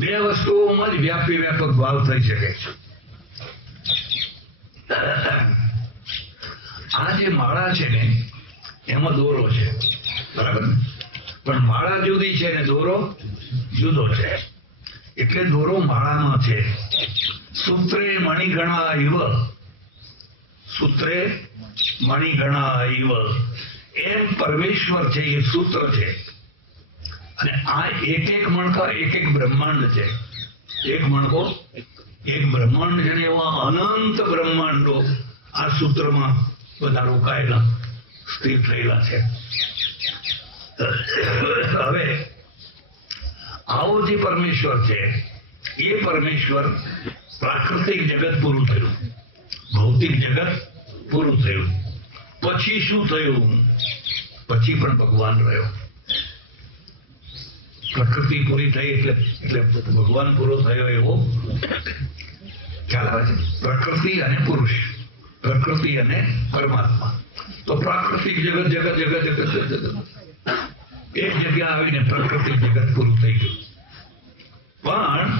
બે વસ્તુઓમાં જ વ્યાપી વ્યાપક ભાવ થઈ શકે છે. આ જે માળા છે ને એમાં દોરો છે, બરાબર? પણ માળા જુદી છે ને દોરો જુદો છે. એટલે દોરો માળામાં છે. સૂત્રે મણિગણા ઇવ, સૂત્રે મણિગણા ઇવ, એમ પરમેશ્વર છે એ સૂત્ર છે. અને આ એક એક મણકા એક એક બ્રહ્માંડ છે. એક મણકો એક બ્રહ્માંડ છે. એવા અનંત બ્રહ્માંડો આ સૂત્રમાં બધા રોકાયેલા સ્થિર થયેલા છે. હવે આવો જે પરમેશ્વર છે એ પરમેશ્વર પ્રાકૃતિક જગત પૂરું થયું, ભૌતિક જગત પૂરું થયું, પછી શું થયું? પછી પણ ભગવાન રહ્યો. પ્રકૃતિ પૂરી થઈ એટલે ભગવાન પૂરો થયો એવો ખ્યાલ આવે છે. પ્રકૃતિ અને પુરુષ, પ્રકૃતિ અને પરમાત્મા. તો પ્રાકૃતિક જગત જગત જગત જગત જગત એક જગ્યા આવીને પ્રાકૃતિક જગત પૂરું થઈ ગયું. પણ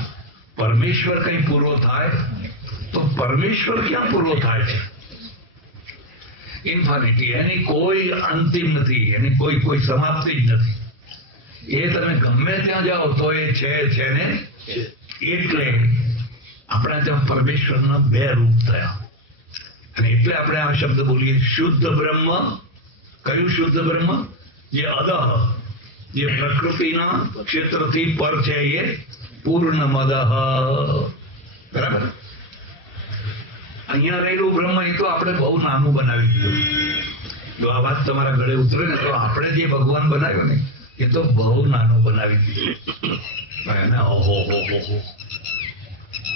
પરમેશ્વર કઈ પૂરો થાય તો પરમેશ્વર ક્યાં પૂરો થાય છે? ઇન્ફાનિટી. એની કોઈ અંતિમ નથી, એની કોઈ સમાપ્તિ જ નથી. એ તમે ગમે ત્યાં જાઓ તો એ છે ને. એટલે આપણા ત્યાં પરમેશ્વરના બે રૂપ થયા. અને એટલે આપણે આ શબ્દ બોલીએ શુદ્ધ બ્રહ્મ. કયું શુદ્ધ બ્રહ્મ? જે અદહ, જે પ્રકૃતિના ક્ષેત્રથી પર છે એ પૂર્ણમદ. બરાબર? અહીંયા રહેલું બ્રહ્મ એ તો આપણે બહુ નાનું બનાવી દીધું. જો આ વાત તમારા ગળે ઉતરે ને તો આપણે જે ભગવાન બનાવ્યો ને એ તો બહુ નાનું બનાવી દીધું. ઓહો હો હો,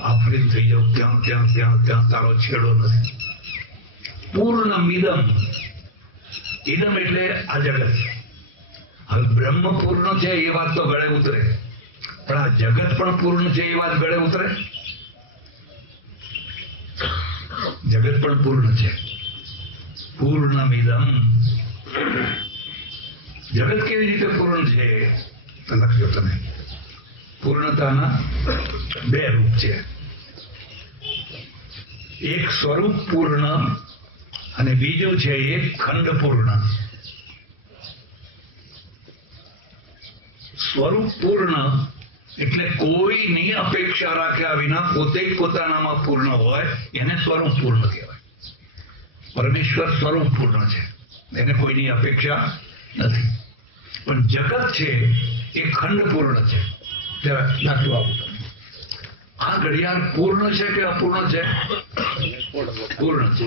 આફરીન થઈ જાવ ત્યાં ત્યાં ત્યાં ત્યાં તારો છેડો નથી. પૂર્ણ ઇદમ. ઇદમ એટલે આ જગત. હવે બ્રહ્મ પૂર્ણ છે એ વાત તો ગળે ઉતરે, પણ આ જગત પણ પૂર્ણ છે એ વાત ગળે ઉતરે? જગત પણ પૂર્ણ છે. પૂર્ણમિદમ. જગત કેવી રીતે પૂર્ણ છે લખજો તમે. પૂર્ણતાના બે રૂપ છે. એક સ્વરૂપ પૂર્ણ અને બીજું છે એક ખંડ પૂર્ણ. સ્વરૂપ પૂર્ણ એટલે કોઈની અપેક્ષા રાખ્યા વિના પોતે જ પોતાનામાં પૂર્ણ હોય એને સ્વરૂપ પૂર્ણ કહેવાય. પરમેશ્વર સ્વરૂપ પૂર્ણ છે, એને કોઈની અપેક્ષા નથી. પણ જગત છે એ ખંડ પૂર્ણ છે. દાખલો આપું તમને. આ ઘડિયાળ પૂર્ણ છે કે અપૂર્ણ છે? પૂર્ણ છે.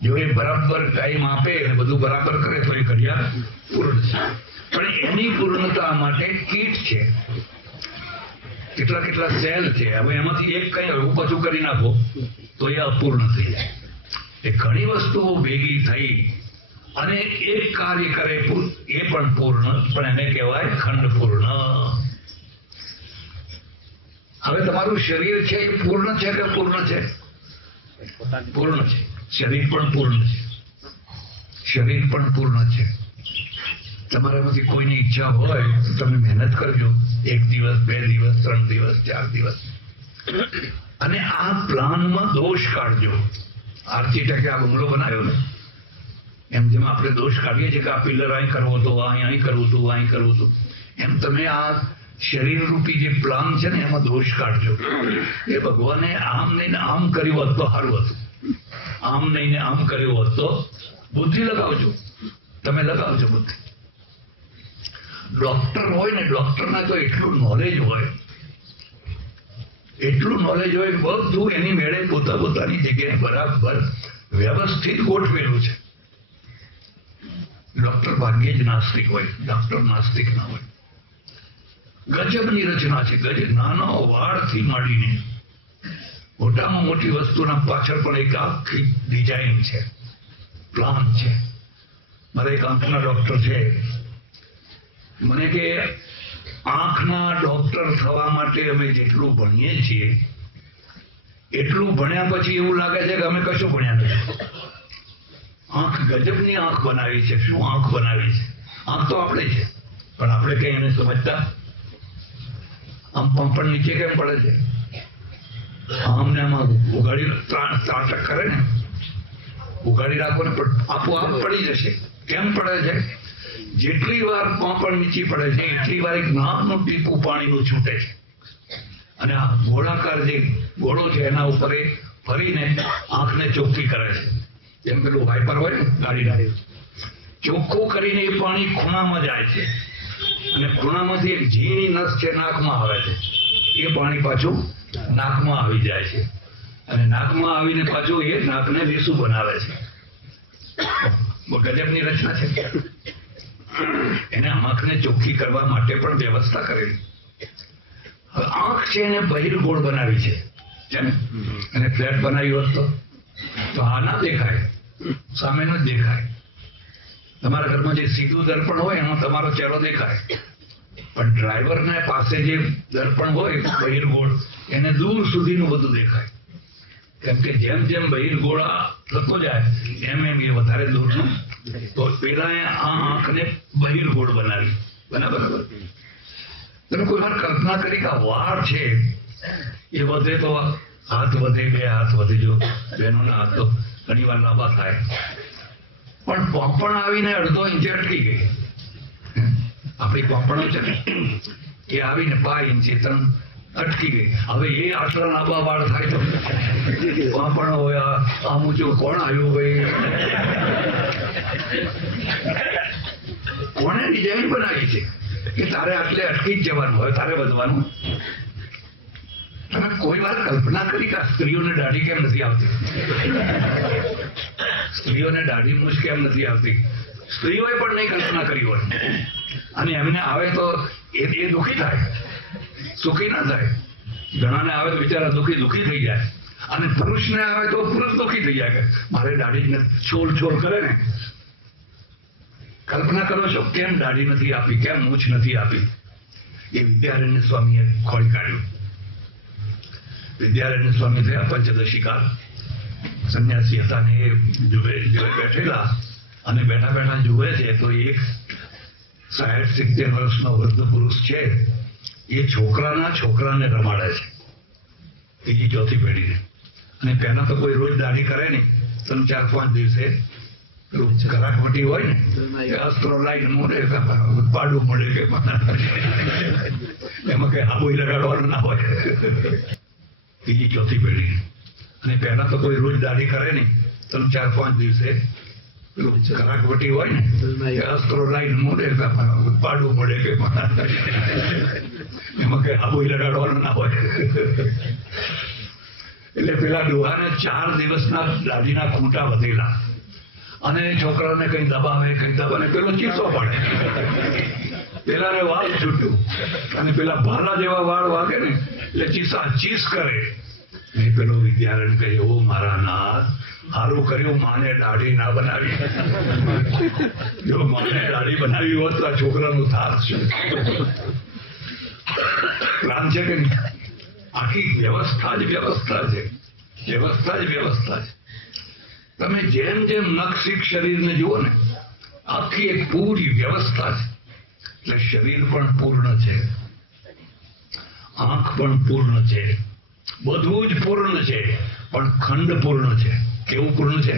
જો એ બરાબર ટાઈમ આપે બધું બરાબર કરે તો એ ઘડિયાળ પૂર્ણ છે. પણ એની પૂર્ણતા માટે કીટ છે, કેટલા કેટલા સેલ છે. હવે એમાંથી એક કઈ એવું પાછું કરી નાખો તો એ અપૂર્ણ થઈ જાય. એ ઘણી વસ્તુઓ ભેગી થઈ અને એક કાર્ય કરે એ પણ પૂર્ણ, પણ એને કહેવાય ખંડ પૂર્ણ. હવે તમારું શરીર છે એ પૂર્ણ છે કે પૂર્ણ છે? પૂર્ણ છે. શરીર પણ પૂર્ણ છે. શરીર પણ પૂર્ણ છે. તમારામાંથી કોઈની ઈચ્છા હોય તો તમે મહેનત કરજો. 1 દિવસ 2 દિવસ 3 દિવસ 4 દિવસ અને આ પ્લાનમાં દોષ કાઢજો. આર્કિટેક્ટે આ બંગલો બનાવ્યો ને એમ જેમ આપણે દોષ કાઢીએ છીએ કે આ પિલર અહીં કરવો હતો, અહીં કરવું હતું, અહીં કરવું હતું, એમ તમે આ શરીર રૂપી જે પ્લાન છે ને એમાં દોષ કાઢજો. એ ભગવાને આમ નહીં ને આમ કર્યું હોત તો સારું હતું, આમ નહીં ને આમ કર્યું હોત તો. બુદ્ધિ લગાવજો, તમે લગાવજો બુદ્ધિ. ડોક્ટર હોય ને, ડોક્ટરના તો એટલું નોલેજ હોય કે બધું એની મેળે પોતાની જગ્યાએ બરાબર વ્યવસ્થિત ગોઠવેલું છે. ડોક્ટર ભાગ્યે જ નાસ્તિક હોય, ડોક્ટર નાસ્તિક ના હોય. ગજબની રચના છે. નાનો વાળથી માંડીને મોટામાં મોટી વસ્તુના પાછળ પણ એક આખી ડિઝાઇન છે, પ્લાન છે. મારા એક આંખના ડોક્ટર છે, મને કે આંખના ડોક્ટર થવા માટે અમે જેટલું ભણીએ છીએ એટલું ભણ્યા પછી એવું લાગે છે કે અમે કશું ભણ્યા નથી. આંખ ગજબની આંખ બનાવી છે. શું આંખ બનાવી છે? આંખ તો આપણે છે, પણ આપણે કઈ એને સમજતા. આમ પણ નીચે કેમ પડે છે? આમને આમાં ઉગાડી ત્રાટક કરે ને, ઉગાડી રાખો ને આપોઆપ પડી જશે. કેમ પડે છે? જેટલી વાર પાંપણ નીચી પડે છે એટલી વાર એક નાનું ટીપું પાણીનું છૂટે છે અને આ ગોળાકાર જે ગોળો છે એના ઉપર એ ફરીને આંખને ચોખ્ખી કરે છે. જેમ પેલું વાઇપર હોય ને ગાડીના, ચોખ્ખું કરીને એ પાણી ખૂણામાં જાય છે અને ખૂણામાંથી એક ઝીણી નસ છે નાકમાં આવે છે. એ પાણી પાછું નાકમાં આવી જાય છે અને નાકમાં આવીને પાછું એ નાકને વેસું બનાવે છે. ગજબની રચના છે. એને આંખને ચોખ્ખી કરવા માટે પણ વ્યવસ્થા કરેલી. હવે આંખ છે એને બહિર્ગોળ બનાવી છે અને ફ્લેટ બનાવી હોત તો આ ના દેખાય, સામે ન દેખાય. તમારા ઘરમાં જે સીધું દર્પણ હોય એમાં તમારો ચહેરો દેખાય, પણ ડ્રાઈવરને પાસે જે દર્પણ હોય બહિર્ગોળ એને દૂર સુધીનું બધું દેખાય. કેમ કે જેમ જેમ બહિર્ગોળ થતો જાય એમ એમ એ વધારે દૂરનું. તો પેલા આ આંખને બહિર્ગોળ બનાવી. બરાબર. તમે કોઈ વાર કલ્પના કરી કે વાળ છે એ વધે તો હાથ વધે, 2 હાથ વધે. જો બહેનોના હાથ તો ઘણી વાર લાંબા થાય, પણ પોપણ આવીને અડધો ઇંચે અટકી ગઈ. આપણી પોપણો છે ને એ આવીને 5 ઇંચે 3 અટકી ગઈ. હવે એ આટલા લાંબા વાળ થાય તો પોપણ હોય આમ ઊંચું કોણ આવ્યું ભાઈ? કોને ડિઝાઇન બનાવી છે કે તારે આટલે અટકી જ જવાનું હોય, તારે વધવાનું? તમે કોઈ વાર કલ્પના કરી કે સ્ત્રીઓને દાઢી કેમ નથી આવતી? સ્ત્રીઓને દાઢી મૂછ કેમ નથી આવતી? સ્ત્રીઓએ પણ નહીં કલ્પના કરી હોય અને એમને આવે તો એ દુઃખી થાય, સુખી ના થાય. ઘણાને આવે તો બિચારા દુઃખી થઈ જાય અને પુરુષને આવે તો પુરુષ દુઃખી થઈ જાય કે મારે દાઢી છોલ કરે ને. કલ્પના કરો છો કેમ દાઢી નથી આપી, કેમ મૂછ નથી આપી? એ વિદ્યારણ્ય સ્વામીએ ખોળી કાઢ્યું. વિદ્યારણ્ય સ્વામી થયા પંચદશીકાર સંન્યાસી હતા ને એ જુએ બેઠેલા અને બેઠા બેઠા જુએ છે તો એક 60-70 વર્ષનો વૃદ્ધ પુરુષ છે એ છોકરાને રમાડે છે, ત્રીજી ચોથી પેઢીને. અને પહેલા તો કોઈ રોજ દાઢી કરે નહીં, 3-4-5 દિવસે કલાકમટી હોય ને અસ્ત્રો લાઈને મોડે પાડું મળે કે એમાં કઈ આબુ લગાડવાનું ના હોય, ત્રીજી ચોથી પેઢી. અને પહેલા તો કોઈ રોજ દાઢી કરે નહીં, 3-4-5 દિવસે કલાકમટી હોય ને અસ્ત્રો લાઈને મોડે પાડું મળે કે એમાં કઈ આબુ લગાડવાનું ના હોય. એટલે પેલા ડોહાને 4 દિવસના દાઢીના ખૂંટા વધેલા અને છોકરાને કઈ દબાવે પેલો ચીસો પડે, પેલાને વાળ છૂટ્યું અને પેલા ભાલા જેવા વાળ વાગે ને એટલે ચીસ કરે. ને પેલો વિદ્યારણ્ય કહે, ઓ મારા નાથ, સારું કર્યું માને દાઢી ના બનાવી, જો માને દાઢી બનાવી હોત તો આ છોકરાનું થાક છે. પ્લાન છે કે આખી વ્યવસ્થા જ વ્યવસ્થા છે. તમે જેમ જેમ નખશીક શરીરને જુઓ ને, આખી એક પૂરી વ્યવસ્થા છે. એટલે શરીર પણ પૂર્ણ છે, આંખ પણ પૂર્ણ છે, બધું જ પૂર્ણ છે, પણ ખંડ પૂર્ણ છે. કેવું પૂર્ણ છે?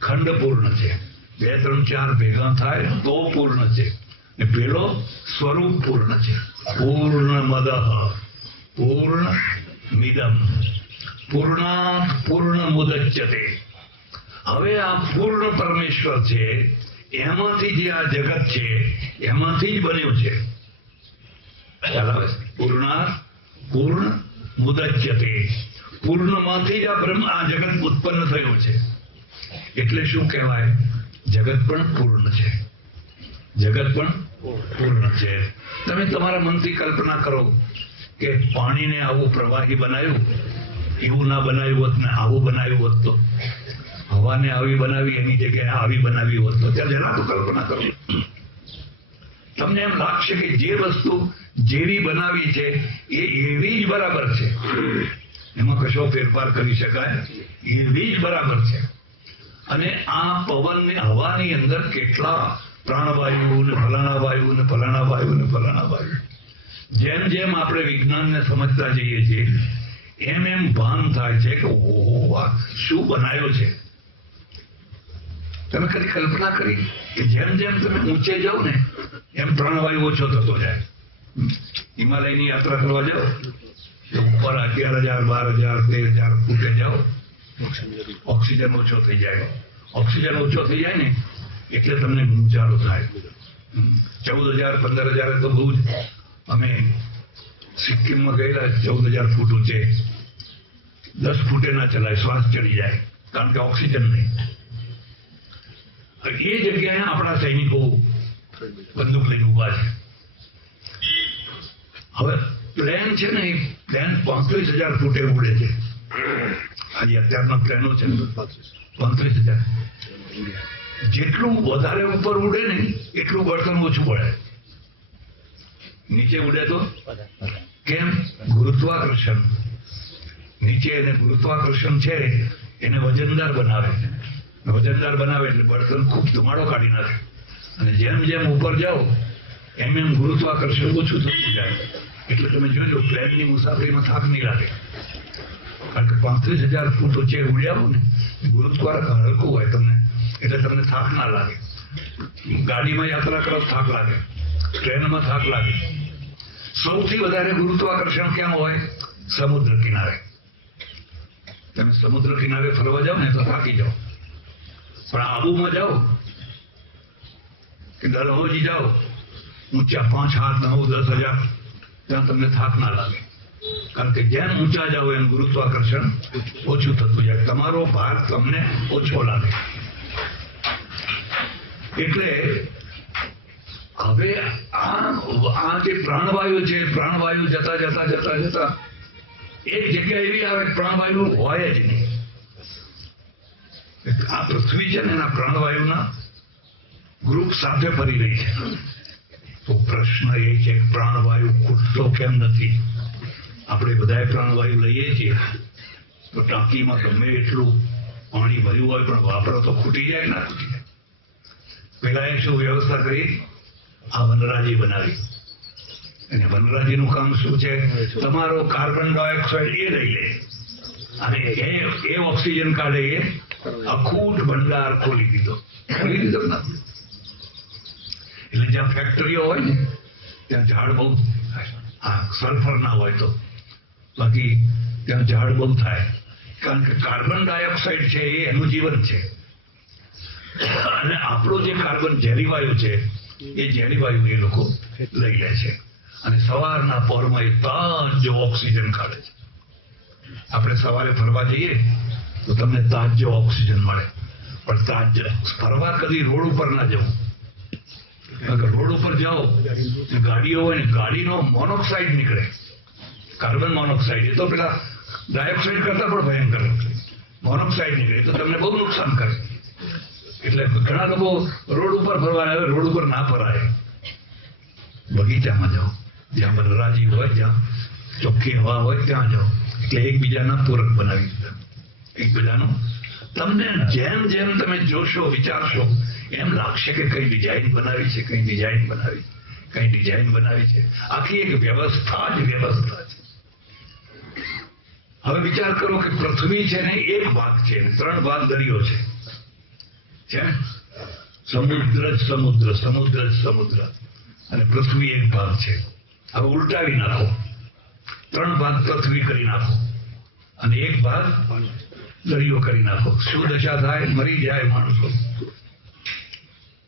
ખંડ પૂર્ણ છે. 2, 3, 4 ભેગા થાય તો પૂર્ણ છે. ને પેલો સ્વરૂપ પૂર્ણ છે. પૂર્ણ મદ પૂર્ણ મિદમ પૂર્ણાત પૂર્ણ મુદચ્યતે. હવે આ પૂર્ણ પરમેશ્વર છે, એમાંથી જે આ જગત છે એમાંથી જ બન્યું છે. પૂર્ણાત પૂર્ણ મુદચ્યતે, પૂર્ણમાંથી જ આ બ્રહ્મ આ જગત ઉત્પન્ન થયું છે. એટલે શું કહેવાય? જગત પણ પૂર્ણ છે. તમે તમારા મનથી કલ્પના કરો કે પાણીને આવું પ્રવાહી બનાવ્યું, એવું ના બનાવ્યું હોત ને આવું બનાવ્યું હોત તો, હવાને આવી બનાવી એની જગ્યાએ આવી બનાવી હોત તો, ત્યાં જરા તો કલ્પના કરો. તમને એમ લાગશે કે જે વસ્તુ જેવી બનાવી છે એ એવી જ બરાબર છે, એમાં કશો ફેરફાર કરી શકાય, એવી જ બરાબર છે. અને આ પવનને હવાની અંદર કેટલા પ્રાણવાયુ ને ફલાણા વાયુ ને ફલાણા વાયુ ને ફલાણા વાયુ, જેમ જેમ આપણે વિજ્ઞાનને સમજતા જઈએ છીએ એમ એમ ભાન થાય છે કે ઓહો આ શું બનાવ્યો છે. તમે કદી કલ્પના કરી કે જેમ જેમ તમે ઊંચે જાઓ ને એમ પ્રાણવાયુ ઓછો થતો જાય. હિમાલયની યાત્રા કરવા જાઓ તો ઉપર 11,000, 12,000, 13,000 ફૂટે જાઓ, ઓક્સિજન ઓછો થઈ જાય. ઓક્સિજન ઓછો થઈ જાય ને એટલે તમને મૂંઝારો થાય. 14,000, 15,000 તો બહુ જ. અમે સિક્કિમમાં ગયેલા 14,000 ફૂટ ઊંચે, 10 ફૂટે ના ચલાય, શ્વાસ ચડી જાય, કારણ કે ઓક્સિજન નહીં. એ જગ્યાએ આપણા સૈનિકો બંદૂક લઈને ઉભા છે. હવે પ્લેન છે ને, પ્લેન 35,000 ફૂટે ઉડે છે. આજે અત્યારના પ્લેનો છે 35,000. જેટલું વધારે ઉપર ઉડે ને એટલું બળતણ ઓછું પડે. નીચે ઉડે તો કેમ? ગુરુત્વાકર્ષણ. નીચે એને ગુરુત્વાકર્ષણ છે એને વજનદાર બનાવે એટલે બળતણ ખૂબ ધુમાડો કાઢી નાખે. અને જેમ જેમ ઉપર જાઓ એમ એમ ગુરુત્વાકર્ષણ ઓછું થતું જાય. એટલે તમે જોજો પ્લેનની મુસાફરીમાં થાક નહીં લાગે, કારણ કે 35,000 ફૂટ ઊંચે ઉડ્યા ને ગુરુત્વાકર્ષણ હલકું હોય તમને, એટલે તમને થાક ના લાગે. ગાડીમાં યાત્રા કરો થાક લાગે, ટ્રેનમાં થાક લાગે. સૌથી વધારે ગુરુત્વાકર્ષણ ક્યાં હોય? સમુદ્ર કિનારે. તમે સમુદ્ર કિનારે ફરવા જાઓ ને તો થાકી જાઓ, પણ આબુમાં જાઓ કે દલહોજી જાઓ, ઊંચા 5 હાથ 9, 10,000, ત્યાં તમને થાક ના લાગે, કારણ કે જેમ ઊંચા જાઓ એમ ગુરુત્વાકર્ષણ ઓછું થતું જાય, તમારો ભાર તમને ઓછો લાગે. એટલે હવે આ જે પ્રાણવાયુ છે, પ્રાણવાયુ જતા એક જગ્યા એવી આવે પ્રાણવાયુ હોય જ નહીં. આ પૃથ્વી છે ને એના પ્રાણવાયુના ગ્રુપ સાથે ફરી રહી છે. તો પ્રશ્ન એ છે કે પ્રાણવાયુ ખૂટતો કેમ નથી? આપણે બધાએ પ્રાણવાયુ લઈએ છીએ, તો ટાંકીમાં ગમે એટલું પાણી ભર્યું હોય પણ વાપરો તો ખૂટી જાય ના ખૂટી જાય. પેલા એ શું વ્યવસ્થા કરી? આ વનરાજી બનાવી. અને વનરાજીનું કામ શું છે? તમારો કાર્બન ડાયોક્સાઇડ એ લઈ લે અને એ ઓક્સિજન કાઢે. એ અખૂટ ભંડાર ખોલી દીધો ના. એટલે જ્યાં ફેક્ટરીઓ હોય ને ત્યાં ઝાડ બહુ થાય. હા, સલ્ફર ના હોય તો, બાકી ત્યાં ઝાડ બહુ થાય. કારણ કે કાર્બન ડાયોક્સાઇડ છે એ એનું જીવન છે. અને આપણું જે કાર્બન ઝેરી વાયુ છે એ ઝેરી વાયુ એ લોકો લઈ લે છે અને સવારના પહોરમાં એ તાજો ઓક્સિજન કાઢે છે. આપણે સવારે ફરવા જઈએ તો તમને તાજો ઓક્સિજન મળે, પણ તાજ ફરવા કદી રોડ ઉપર ના જવું. રોડ ઉપર જાઓ ગાડીઓ હોય ને, ગાડીનો મોનોક્સાઇડ નીકળે, કાર્બન મોનોક્સાઇડ. એ તો પેલા ડાયોક્સાઇડ કરતા પણ ભયંકર મોનોક્સાઇડ નીકળે તો તમને બહુ નુકસાન કરે. એટલે ઘણા લોકો રોડ ઉપર ફરવા આવે. રોડ ઉપર ના ફરાય, બગીચામાં જાઓ, જ્યાં વનરાજી હોય, જ્યાં ચોખ્ખી હવા હોય ત્યાં જાઓ. એટલે એકબીજાના પૂરક બનાવી દીધા. એકબીજાનું તમને જેમ જેમ તમે જોશો, વિચારશો, એમ લાગશે કે કઈ ડિઝાઇન બનાવી છે, કઈ ડિઝાઇન બનાવી, કઈ ડિઝાઇન બનાવી છે. આખી એક વ્યવસ્થા જ વ્યવસ્થા છે. હવે વિચાર કરો કે પૃથ્વી છે ને એક ભાગ છે, 3 ભાગ દરિયો છે. સમુદ્ર જ સમુદ્ર, સમુદ્ર જ સમુદ્ર, અને પૃથ્વી એક ભાગ છે. હવે ઉલટાવી નાખો, 3 ભાગ પૃથ્વી કરી નાખો અને એક ભાગ દરિયો કરી નાખો. શું દશા થાય? મરી જાય માણસો.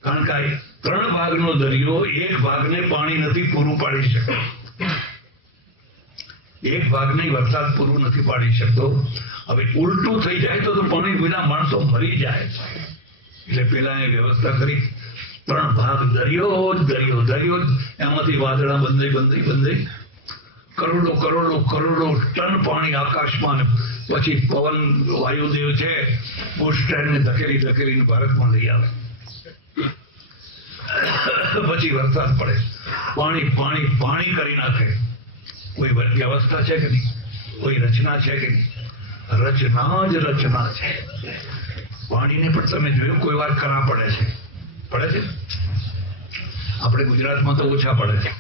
કારણ કે 3 ભાગનો દરિયો એક ભાગને પાણી નથી પૂરું પાડી શકતો. એક ભાગને વરસાદ પૂરું નથી પાડી શકતો. હવે ઉલટું થઈ જાય તો પાણી વિના માણસો મરી જાય. એટલે પેલા એ વ્યવસ્થા કરી, 3 ભાગ દરિયો જ દરિયો, દરિયો જ. એમાંથી વાદળા બંધાઈ કરોડો કરોડો કરોડો ટન પાણી આકાશમાં, પછી પવન વાયુદેવ છે પોસ્ટને ધકેલીને ભારતમાં લઈ આવે. પછી વરસાદ પડે, પાણી પાણી પાણી કરી નાખે. કોઈ વ્યવસ્થા છે કે નહીં? કોઈ રચના છે કે નહીં? રચના જ રચના છે. પાણીને પણ તમે જોયું કોઈ વાર કરા પડે છે. આપણે ગુજરાતમાં તો ઓછા પડે છે,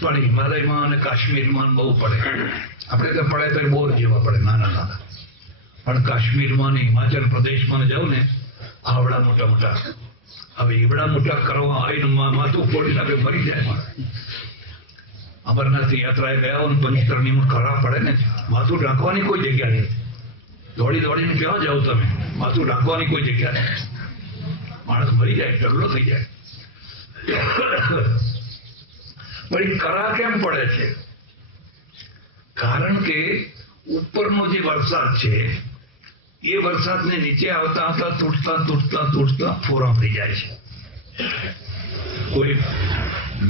પણ હિમાલયમાં અને કાશ્મીરમાં બહુ પડે. આપણે તો પડે તો બોર જેવા પડે, નાના. પણ કાશ્મીરમાં ને હિમાચલ પ્રદેશમાં જાવ ને, આવડા મોટા. હવે એવડા મોટા કરવા આવીને માથું ફોડી નાખે, મરી જાય. અમરનાથ યાત્રાએ ગયા હોય ને, પંચતરણીમાં કરા પડે ને, માથું ઢાંકવાની કોઈ જગ્યા નહીં. દોડીને ક્યાં જાઓ તમે? માથું ઢાંકવાની કોઈ જગ્યા નહીં. માણસ મરી જાય, ઢગલો થઈ જાય. પણ કરા કેમ પડે છે? કારણ કે ઉપરનો જે વરસાદ છે એ વરસાદને નીચે આવતા તૂટતા ફોરા થઈ જાય છે. કોઈ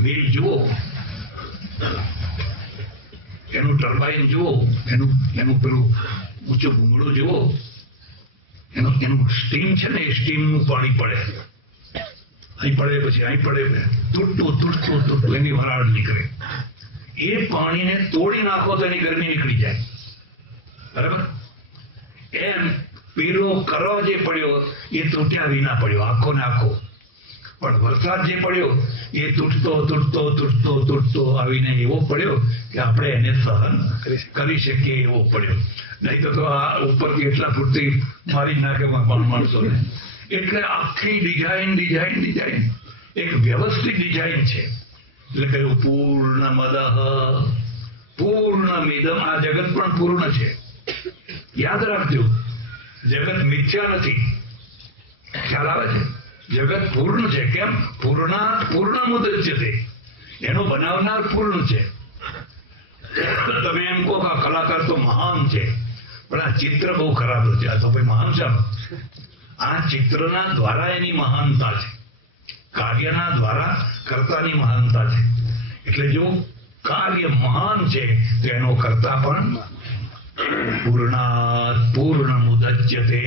મિલ જુઓ, એનું ટર્બાઇન જુઓ, એનું પેલું ઊંચું ભૂંગળું જુઓ, એનું સ્ટીમ છે ને, એ સ્ટીમનું પાણી પડે. અહીં પડે, પછી અહીં પડે, તૂટતું એની વરાળ નીકળે. એ પાણીને તોડી નાખો તો એની ગરમી નીકળી જાય. બરાબર? એમ પેલો કરો જે પડ્યો એ તૂટ્યા વિના પડ્યો, આખો ને આખો. પણ વરસાદ જે પડ્યો એ તૂટતો આવીને એવો પડ્યો કે આપણે એને સહન કરી શકીએ એવો પડ્યો. નહીં તો આ ઉપરથી એટલા ફૂટથી મારી નાખે માણસોને. એટલે આખી ડિઝાઇન એક વ્યવસ્થિત ડિઝાઇન છે. એટલે કહ્યું પૂર્ણમદઃ પૂર્ણમિદં. આ જગત પણ પૂર્ણ છે. યાદ રાખજો, જગત મિથ્યા નથી. ખ્યાલ આવે છે? જગત પૂર્ણ છે. કેમ? પૂર્ણમુદચ્યતે. એનો બનાવનાર પૂર્ણ છે. તમે એમ કહો કે આ કલાકાર તો મહાન છે, પણ આ ચિત્ર બહુ ખરાબ છે. આ તો ભાઈ મહાન છે. આ ચિત્રના દ્વારા એની મહાનતા છે, કાર્યના દ્વારા કર્તાની મહાનતા છે. એટલે જો કાર્ય મહાન છે તો એનો કર્તા પણ પૂર્ણાત પૂર્ણમુદચ્યતે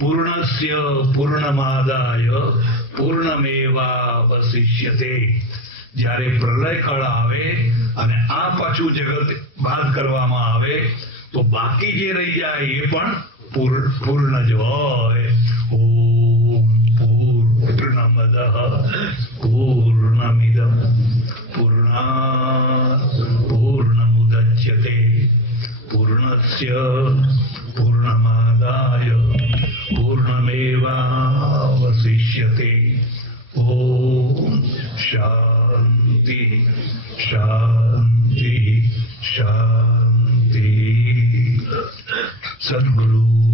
પૂર્ણસ્ય પૂર્ણમાદાય પૂર્ણમેવાવશિષ્યતે. જ્યારે પ્રલય કાળ આવે અને આ પાછું જગત બાદ કરવામાં આવે તો બાકી જે રહી જાય એ પણ પૂર્ણ જ હોય. ઓમ પૂર્ણમદઃ પૂર્ણમિદં પૂર્ણાત પૂર્ણમુદચ્યતે પૂર્ણસ્ય પૂર્ણમાદાય પૂર્ણમેવાવશિષ્યતે. ઓમ શાંતિ શાંતિ શાંતિ. સદ્ગુરુ